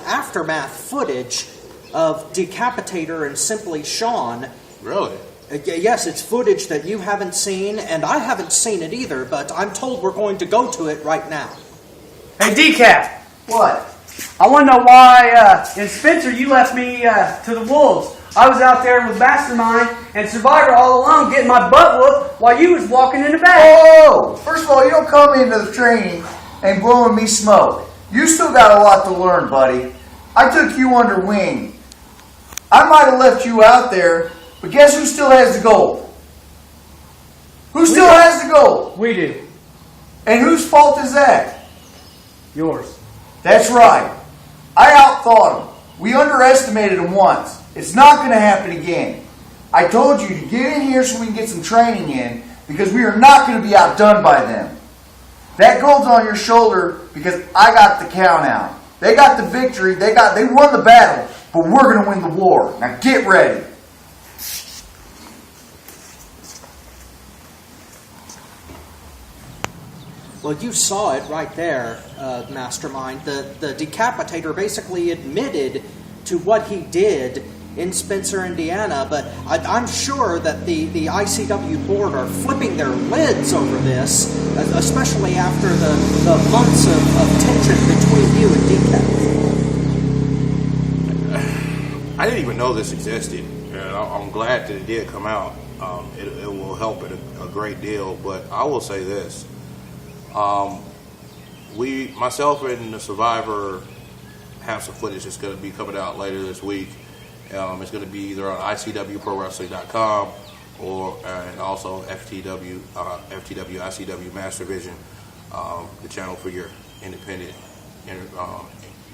aftermath footage of Decapitator and Simply Sean. Really? Yes, it's footage that you haven't seen, and I haven't seen it either, but I'm told we're going to go to it right now. Hey, Decap! What? I want to know why, in Spencer, you left me to the wolves. I was out there with Mastermind and Survivor all alone getting my butt whooped while you was walking in the back. Oh! First of all, you don't come into the training and blowing me smoke. You still got a lot to learn, buddy. I took you under wing. I might have left you out there, but guess who still has the gold? Who still has the gold? We do. And whose fault is that? Yours. That's right. I outthought him. We underestimated him once. It's not going to happen again. I told you to get in here so we can get some training in, because we are not going to be outdone by them. That gold's on your shoulder because I got the count out. They got the victory. They won the battle, but we're going to win the war. Now get ready. Well, you saw it right there, Mastermind. The Decapitator basically admitted to what he did in Spencer, Indiana, but I'm sure that the ICW board are flipping their lids over this, especially after the months of tension between you and Decap. I didn't even know this existed, and I'm glad that it did come out. It will help it a great deal, but I will say this. Myself and the Survivor have some footage that's going to be coming out later this week. It's going to be either on ICWProWrestling.com and also FTW ICW Mastervision, the channel for your independent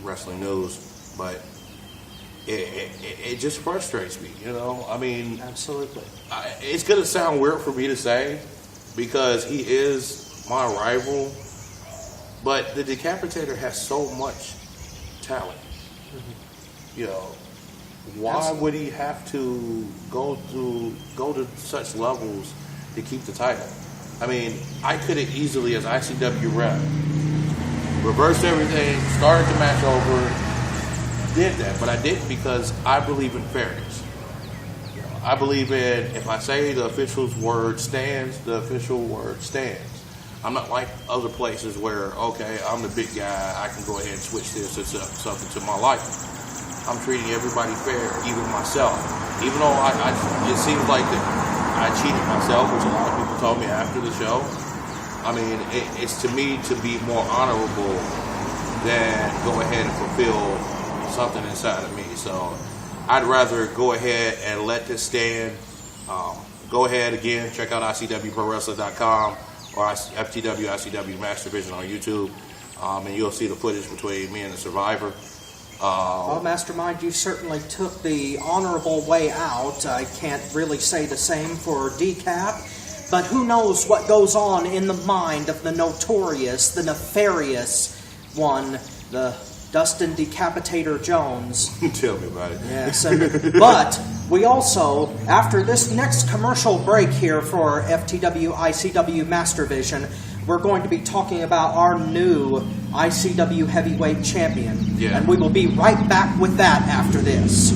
wrestling news. But it just frustrates me, you know. I mean, absolutely. It's going to sound weird for me to say because he is my rival, but the Decapitator has so much talent. Mm-hmm. You know, why would he have to go to such levels to keep the title? I mean, I could have easily, as ICW rep, reversed everything, started the match over, did that, but I didn't because I believe in fairness. You know, I believe in, if I say the official's word stands, the official word stands. I'm not like other places where, okay, I'm the big guy, I can go ahead and switch this or something to my life. I'm treating everybody fair, even myself. Even though it seems like that I cheated myself, which a lot of people told me after the show. I mean, it's to me to be more honorable than go ahead and fulfill something inside of me. So I'd rather go ahead and let this stand. Go ahead again, check out ICWProWrestling.com or FTW ICW Mastervision on YouTube, and you'll see the footage between me and the Survivor. Well, Mastermind, you certainly took the honorable way out. I can't really say the same for Decap, but who knows what goes on in the mind of the notorious, the nefarious one, the Dustin Decapitator Jones. Tell me about it. Yes, but we also, after this next commercial break here for FTW ICW Mastervision, we're going to be talking about our new ICW Heavyweight Champion. Yeah. And we will be right back with that after this.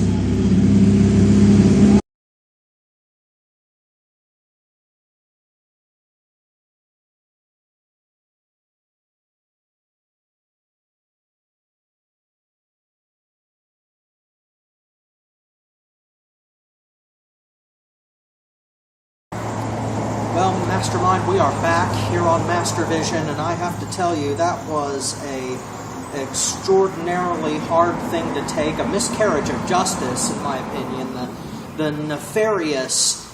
Well, Mastermind, we are back here on Mastervision, and I have to tell you, that was a extraordinarily hard thing to take, a miscarriage of justice, in my opinion. The nefarious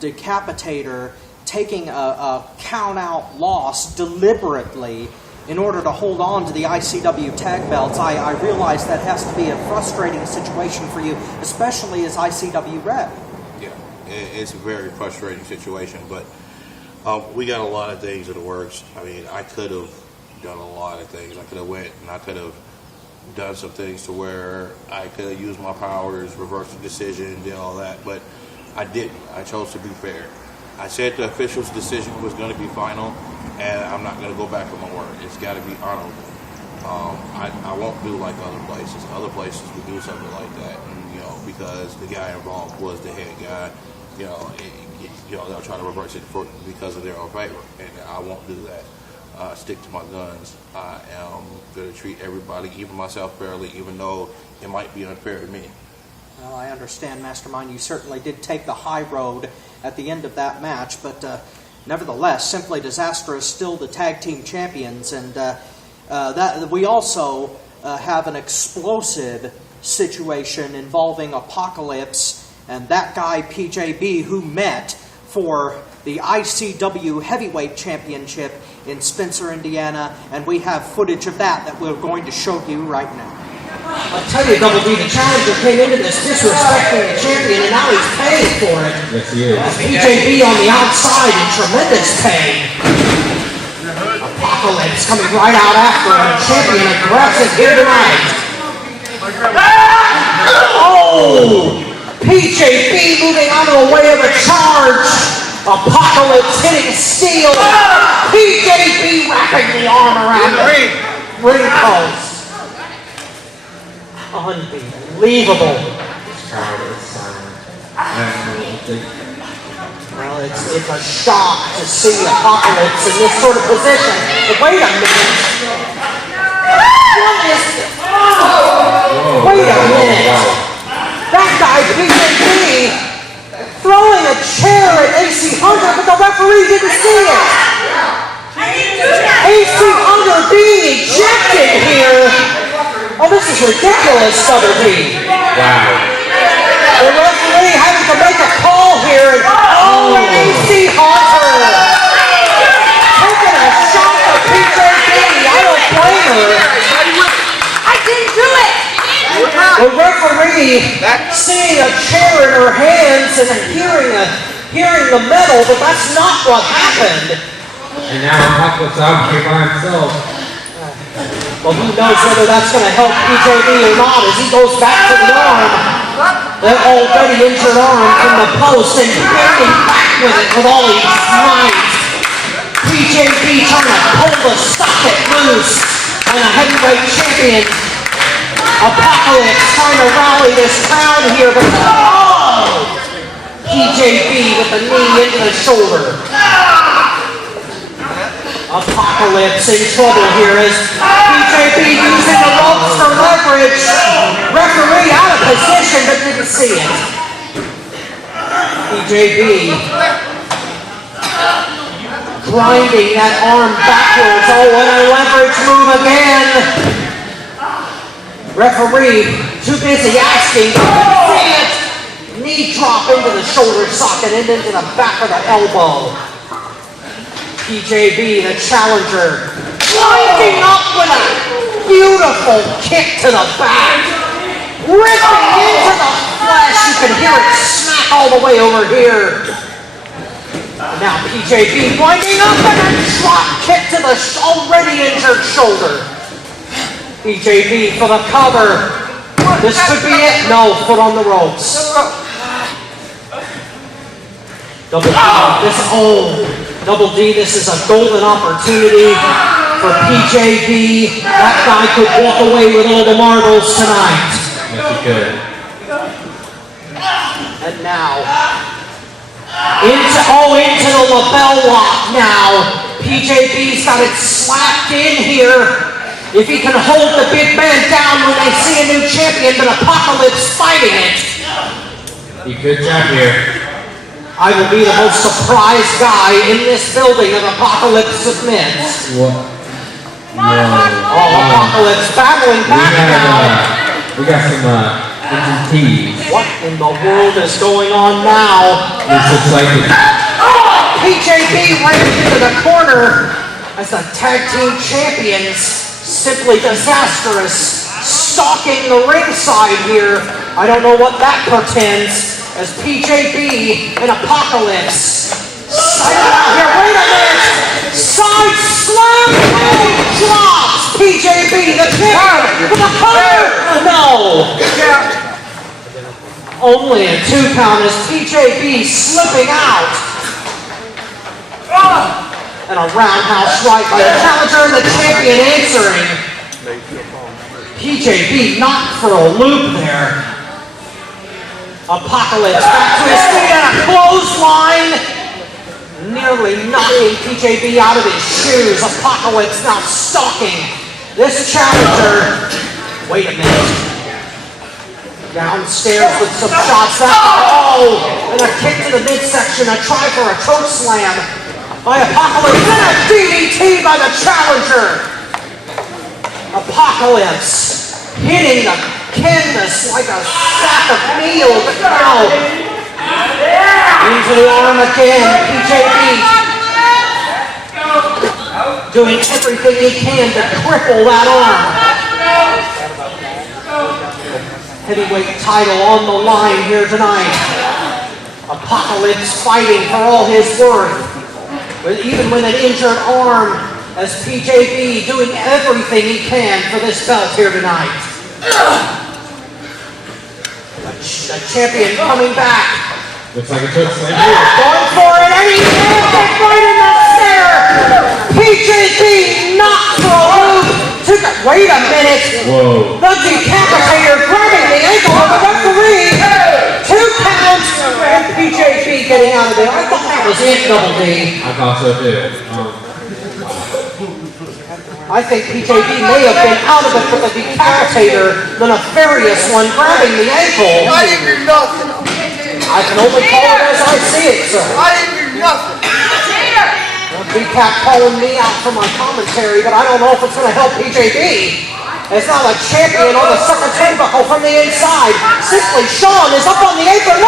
Decapitator taking a count-out loss deliberately in order to hold on to the ICW tag belts. I realize that has to be a frustrating situation for you, especially as ICW rep. It's a very frustrating situation, but we got a lot of things in the works. I mean, I could have done a lot of things. I could have went and I could have done some things to where I could have used my powers, reversed the decision, did all that, but I didn't. I chose to be fair. I said the official's decision was going to be final, and I'm not going to go back on my word. It's got to be honorable. I won't do like other places. Other places would do something like that, and, because the guy involved was the head guy, they'll try to reverse it because of their own favor, and I won't do that. Stick to my guns. I am going to treat everybody, even myself, fairly, even though it might be unfair to me. Well, I understand, Mastermind. You certainly did take the high road at the end of that match, but nevertheless, Simply Disastrous still the tag team champions, and that we also have an explosive situation involving Apocalypse and that guy PJB who met for the ICW Heavyweight Championship in Spencer, Indiana, and we have footage of that we're going to show you right now. I'll tell you, Double D, the challenger came into this disrespecting the champion, and now he's paying for it. Yes, he is. PJB on the outside in tremendous pain. Apocalypse coming right out after him. Champion aggressive here tonight. Oh! PJB moving out of the way of the charge. Apocalypse hitting steel. PJB wrapping the arm around the ring post. Unbelievable. Well, it's a shock to see Apocalypse in this sort of position. But wait a minute. What is this? Wait a minute. That guy, PJB, throwing a chair at AC Hunter, but the referee didn't see it. AC Hunter being ejected here. Oh, this is ridiculous, Double D. Wow. The referee having to make a call here, and AC Hunter taking a shot at PJB. I don't blame her. I didn't do it. The referee seeing a chair in her hands and hearing the metal, but that's not what happened. And now Apocalypse out here by himself. Well, who knows whether that's going to help PJB or not as he goes back to the arm. That already injured arm from the post and banging back with it with all his might. PJB trying to pull the socket loose on a heavyweight champion. Apocalypse trying to rally this crowd here, but PJB with the knee into the shoulder. Apocalypse in trouble here as PJB using the ropes for leverage. Referee out of position but didn't see it. PJB grinding that arm backwards. Oh, and a leverage move again. Referee too busy asking. Couldn't see it. Knee drop into the shoulder socket and into the back of the elbow. PJB, the challenger, winding up with a beautiful kick to the back, ripping into the flesh. You can hear it smack all the way over here. Now PJB winding up and a drop kick to the already injured shoulder. PJB for the cover. This could be it. No, foot on the ropes. Double D, this is a golden opportunity for PJB. That guy could walk away with all the marbles tonight. Yes, he could. And now, into the lapel lock now. PJB's got it slapped in here. If he can hold the big man down when they see a new champion, but Apocalypse fighting it. He could tap here. I will be the most surprised guy in this building if Apocalypse submits. What? No. Oh, Apocalypse battling back now. We got some NGTs. What in the world is going on now? It's exciting. PJB ran into the corner as the tag team champions. Simply Disastrous stalking the ringside here. I don't know what that portends. As PJB and Apocalypse. Here, wait a minute! Side slam! Drop PJB, the champion, for the cover. No. Only a 2 count as PJB slipping out. And a roundhouse right by the challenger and the champion answering. PJB knocked for a loop there. Apocalypse back to his feet and a clothesline. Nearly knocking PJB out of his shoes. Apocalypse now stalking this challenger. Wait a minute. Downstairs with some shots. And a kick to the midsection. A try for a choke slam by Apocalypse. And a DDT by the challenger. Apocalypse hitting the canvas like a sack of meal. Now into the arm again. PJB doing everything he can to cripple that arm. Heavyweight title on the line here tonight. Apocalypse fighting for all his worth. Even with an injured arm, as PJB doing everything he can for this belt here tonight. The champion coming back. Looks like a choke slam. Going for it, and he can't get right in the center. PJB knocked for a loop. Wait a minute. Whoa. The decapitator grabbing the ankle of the referee. 2 counts, and PJB getting out of there. I thought that was it, Double D. I thought so too. I think PJB may have been out of it with the decapitator, the nefarious one grabbing the ankle. I didn't hear nothing. I can only call it as I see it, sir. I didn't hear nothing. Decap calling me out for my commentary, but I don't know if it's going to help PJB. It's now a champion on the second turnbuckle from the inside. Sickly Sean is up on the apron.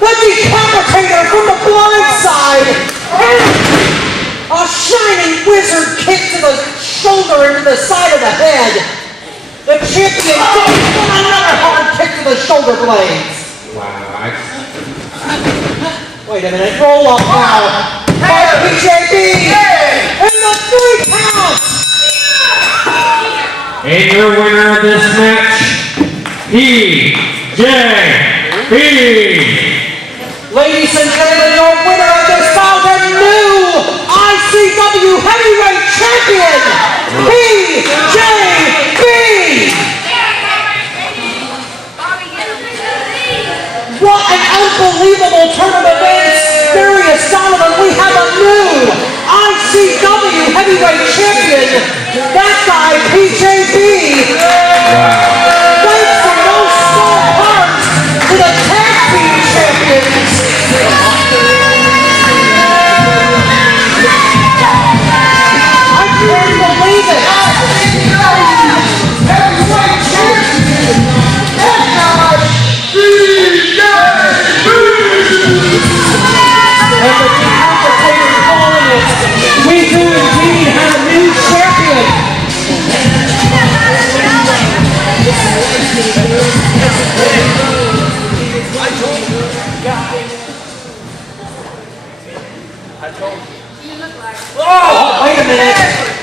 The decapitator from the blind side. A shining wizard kick to the shoulder into the side of the head. The champion goes for another hard kick to the shoulder blades. Wow. Wait a minute, roll up now. By PJB in the 3 count. And your winner of this match, PJB. Ladies and gentlemen, your winner of this bout, the new ICW Heavyweight Champion, PJB. What an unbelievable turn of events. Darius Donovan, we have a new ICW Heavyweight Champion. That guy, PJB. Thanks for no small part to the Tag Team Champions. I can't believe it. Heavyweight Champion. That guy, and the decapitator calling it. We do indeed have a new champion. Oh, wait a minute.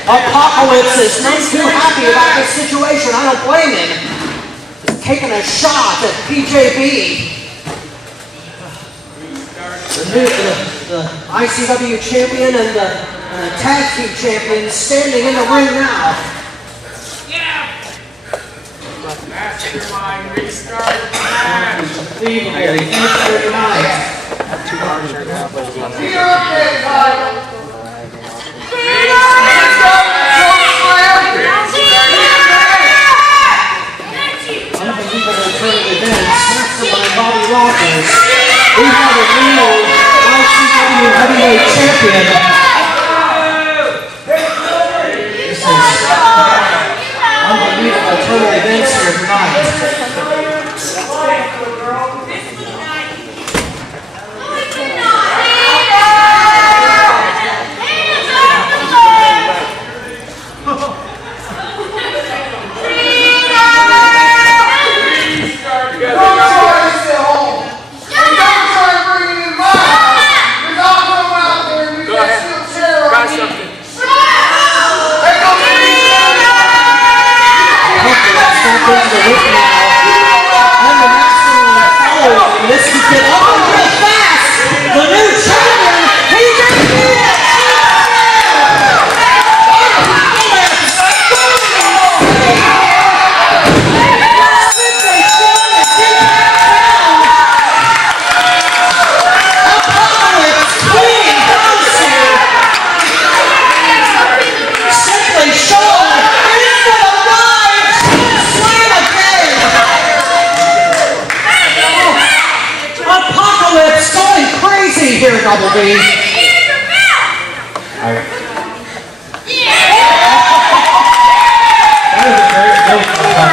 Apocalypse is not too happy about this situation. I don't blame him. He's taking a shot at PJB. The ICW champion and the tag team champion standing in the ring now. Mastermind restarted the match. Evenly here tonight. Unbelievable turn of events. Mastermind Bobby Rogers. We have a new ICW Heavyweight Champion. This is unbelievable turn of events here tonight. Go ahead.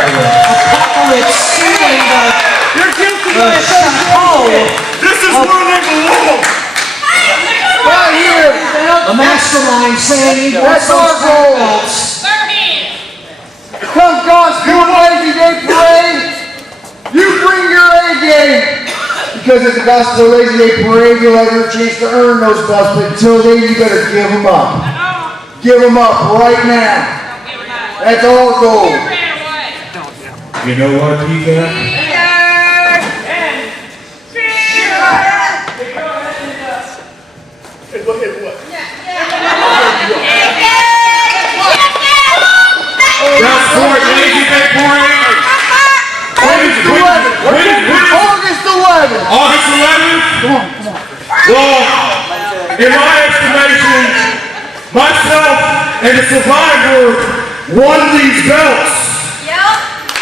Apocalypse stealing the chapeau. This is where they belong. Right here. The mastermind saying he wants That's those our goal. belts. Come Godspeed Lazy Day Parade. You bring your A game. Because at the Gospel Lazy Day Parade, you'll have your chance to earn those belts, but until then, you better give them up. Give them up right now. That's our goal. You know what, Pika? That's for Lazy Day Parade. August 11th. August 11th? Well, in my estimation, myself and the survivor won these belts.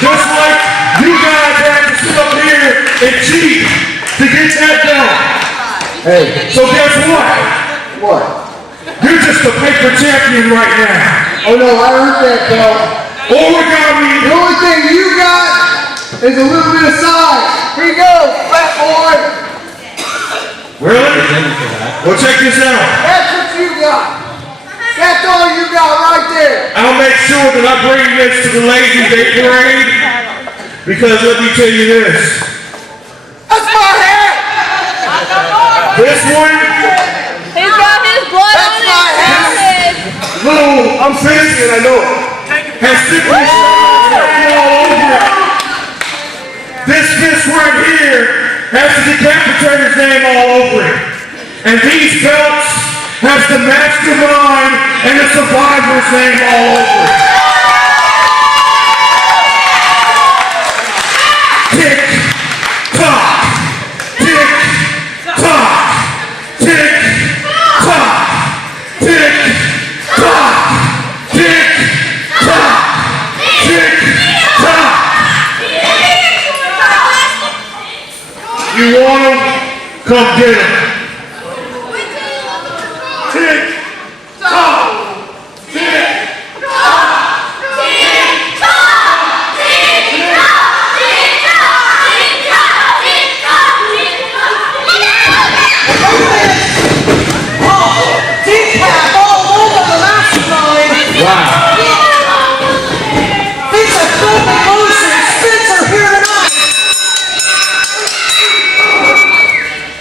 Just like you guys had to sit up here and cheat to get that belt. Hey, So guess what? what? You're just a paper champion right now. Oh no, I earned that belt. Origami. The only thing you got is a little bit of size. Here you go, fat boy. Really? Well, check this out. That's what you got. That's all you got right there. I'll make sure that I bring this to the Lazy Day Parade, because let me tell you this. That's my hat. This one, He's got his blood on That's my his head. little I'm fancy and I know it. has sickness all over it. This fist right here has the decapitator's name all over it. And these belts has the mastermind and the survivor's name all over it. Tick, tock, tick, tock, tick, tock, tick, tock, tick, tock, tick, tock. You want them? Come get them. Tick, tock, tick, Decap all over the mastermind. Wow. Things are broken loose and Spencer here tonight.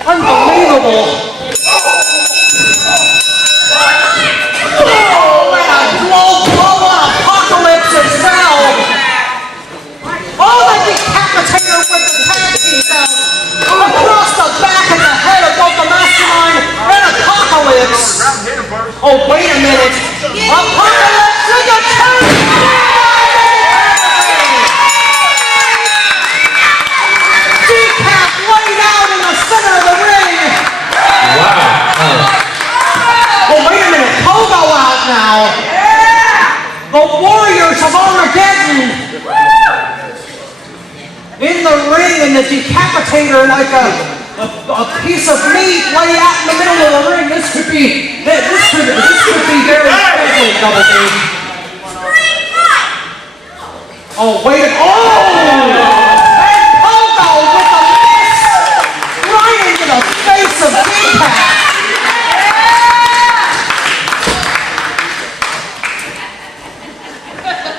Unbelievable. Oh, and a blow on Apocalypse as well. Oh, the decapitator with the tag team across the back and the head of both the mastermind and Apocalypse. Oh, wait a minute. Apocalypse in the turn! Decap laid out in the center of the ring. Oh, wait a minute. Pogo out now. The Warriors of Armageddon. In the ring, and the decapitator like a piece of meat lay out in the middle of the ring. This could be very deadly, Double D. Oh, wait a and Pogo with the miss right into the face of Decap.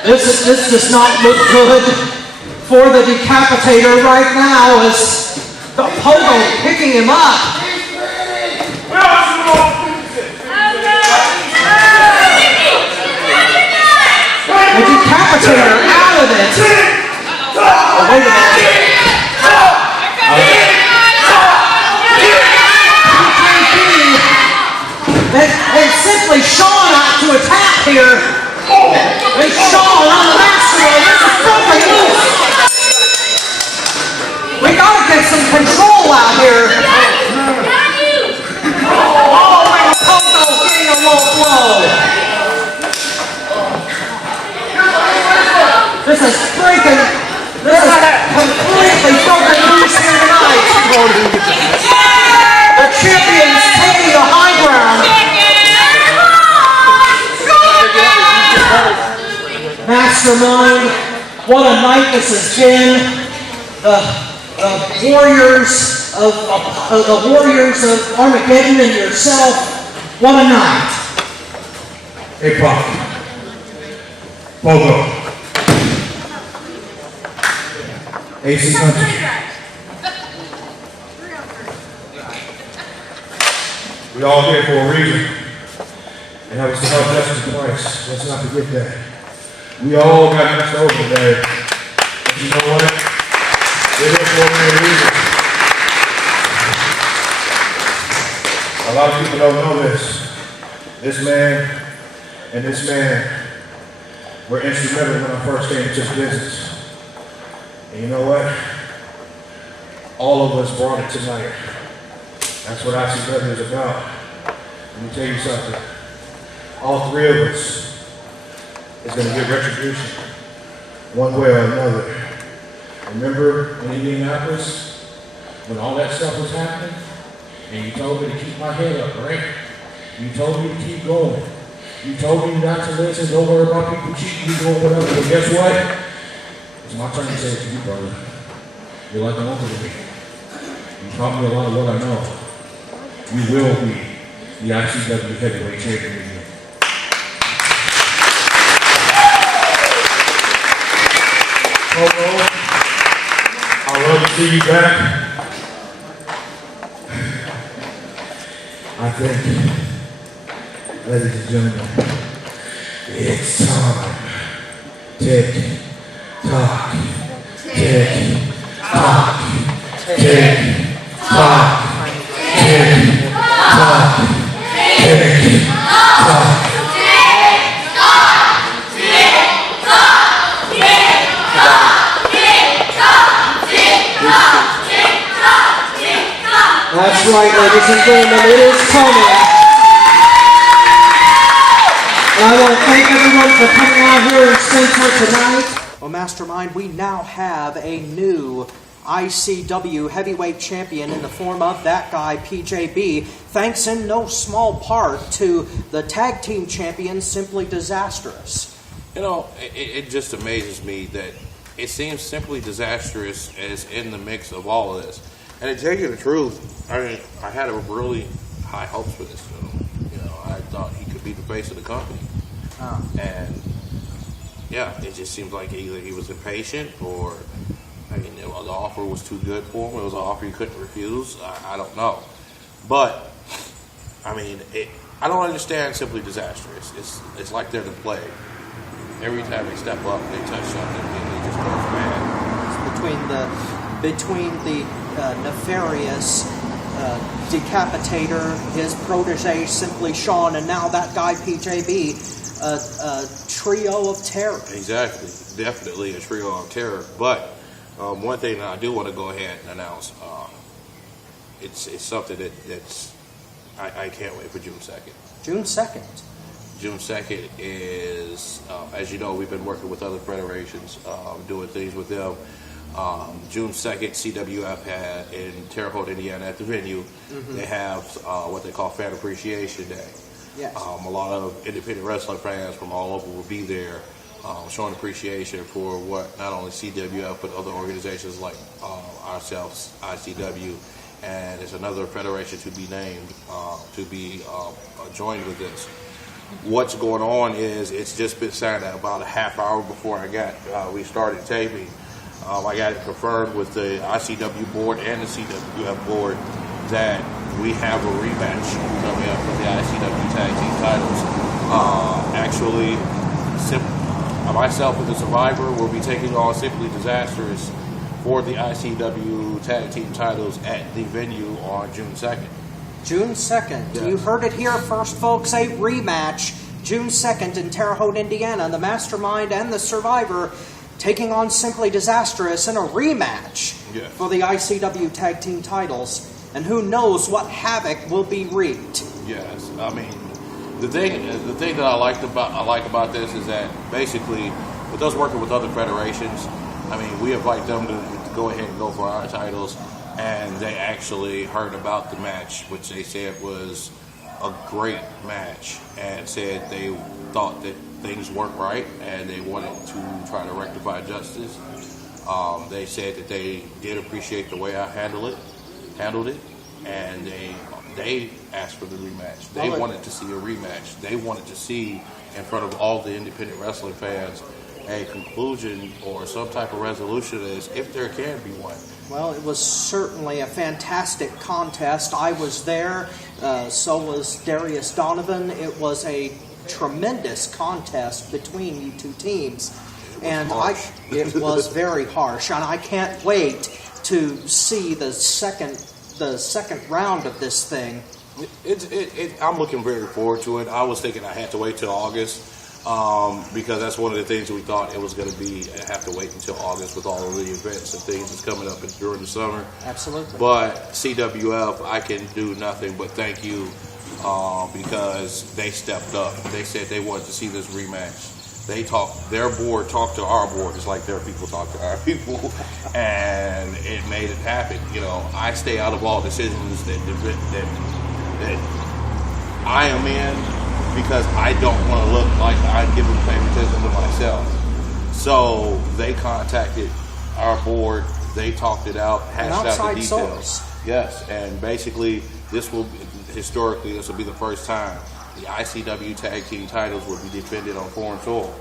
This does not look good for the decapitator right now as the Pogo picking him up. The decapitator out of it. Oh, wait a minute. And simply Sean out to attack here. And Sean on the mastermind. This is broken loose. We gotta get some control out here. Oh, and Pogo getting a low blow. This is completely broken loose here tonight. The champions taking the high ground. Mastermind. What a night this has been. The warriors of Armageddon and yourself. What a night. Hey, Pop. Pogo. AC Country. We all here for a reason. And that was to help Justice Christ. Let's not forget that. We all got messed over today. But you know what? We're here for a reason. A lot of people don't know this. This man and this man were instrumental when I first came into this business. And you know what? All of us brought it tonight. That's what ICW is about. Let me tell you something. All three of us is going to get retribution, one way or another. Remember in Indianapolis, when all that stuff was happening, and you told me to keep my head up, right? You told me to keep going. You told me not to listen, don't worry about people cheating, you doing whatever. But guess what? It's my turn to say it to you, brother. You're like an uncle to me. You taught me a lot of what I know. You will be the ICW heavyweight champion again. Hello. I'd love to see you back. I think, ladies and gentlemen, it's time. Tick, tock, tick, tock, tick, tock, tick, tock, tick, tock. That's right, ladies and gentlemen, it is coming. And I want to thank everyone for coming out here in Spencer tonight. Well, Mastermind, we now have a new ICW heavyweight champion in the form of that guy, PJB, thanks in no small part to the tag team champion, Simply Disastrous. You know, it just amazes me that it seems Simply Disastrous is in the mix of all of this. And to tell you the truth, I mean, I had a really high hopes for this film. You know, I thought he could be the face of the company. And, yeah, it just seems like either he was impatient or, I mean, the offer was too good for him. It was an offer he couldn't refuse. I don't know. But, I mean, I don't understand Simply Disastrous. It's like they're the plague. Every time they step up, they touch something, and they just go mad. Between the nefarious decapitator, his protege Simply Sean, and now that guy PJB, a trio of terror. Exactly, definitely a trio of terror. But one thing that I do want to go ahead and announce, it's something that's I can't wait for June 2nd. June 2nd. June 2nd is, as you know, we've been working with other federations, doing things with them. June 2nd, CWF in Terre Haute, Indiana, at the venue, they have what they call Fan Appreciation Day. Yes. A lot of independent wrestling fans from all over will be there, showing appreciation for what not only CWF but other organizations like ourselves, ICW, and there's another federation to be named to be joined with this. What's going on is it's just been signed out about a half hour before we started taping. I got it confirmed with the ICW board and the CWF board that we have a rematch coming up for the ICW Tag Team titles. Actually, myself and the Survivor will be taking on Simply Disastrous for the ICW Tag Team titles at the venue on June 2nd. June 2nd. Yes. You heard it here first, folks. A rematch. June 2nd in Terre Haute, Indiana. The Mastermind and the Survivor taking on Simply Disastrous in a rematch for the ICW Tag Team titles. And who knows what havoc will be wreaked. Yes, I mean, the thing that I like about this is that basically, with us working with other federations, I mean, we invite them to go ahead and go for our titles, and they actually heard about the match, which they said was a great match, and said they thought that things weren't right, and they wanted to try to rectify justice. They said that they did appreciate the way I handled it, and they asked for the rematch. They wanted to see a rematch. They wanted to see in front of all the independent wrestling fans a conclusion or some type of resolution as if there can be one. Well, it was certainly a fantastic contest. I was there, so was Darius Donovan. It was a tremendous contest between you two teams. And it was very harsh. And I can't wait to see the second round of this thing. I'm looking very forward to it. I was thinking I had to wait till August. Because that's one of the things we thought it was going to be. I have to wait until August with all of the events and things that's coming up during the summer. Absolutely. But CWF, I can do nothing but thank you because they stepped up. They said they wanted to see this rematch. Their board talked to our board just like their people talked to our people, and it made it happen. You know, I stay out of all decisions that I am in, because I don't want to look like I'm giving favoritism to myself. So they contacted our board, they talked it out, hashed out the details. Source. Yes, and basically this will be the first time the ICW Tag Team titles will be defended on foreign soil.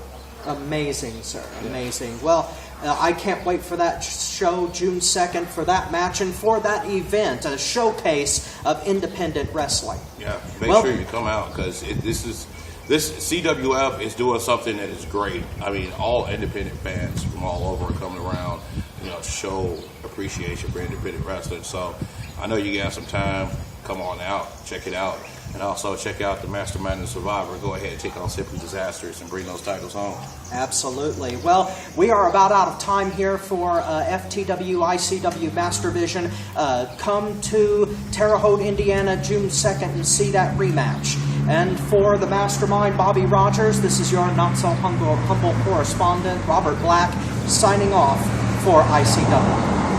Amazing, sir. Amazing. Well, I can't wait for that show, June 2nd, for that match and for that event, a showcase of independent wrestling. Yeah, make sure you come out because this CWF is doing something that is great. I mean, all independent fans from all over are coming around, to show appreciation for independent wrestling. So I know you got some time. Come on out, check it out. And also check out the Mastermind and Survivor. Go ahead and take on Simply Disasters and bring those titles home. Absolutely. Well, we are about out of time here for FTW ICW Mastervision. Come to Terre Haute, Indiana, June 2nd and see that rematch. And for the Mastermind, Bobby Rogers, this is your not-so-humble correspondent, Robert Black, signing off for ICW.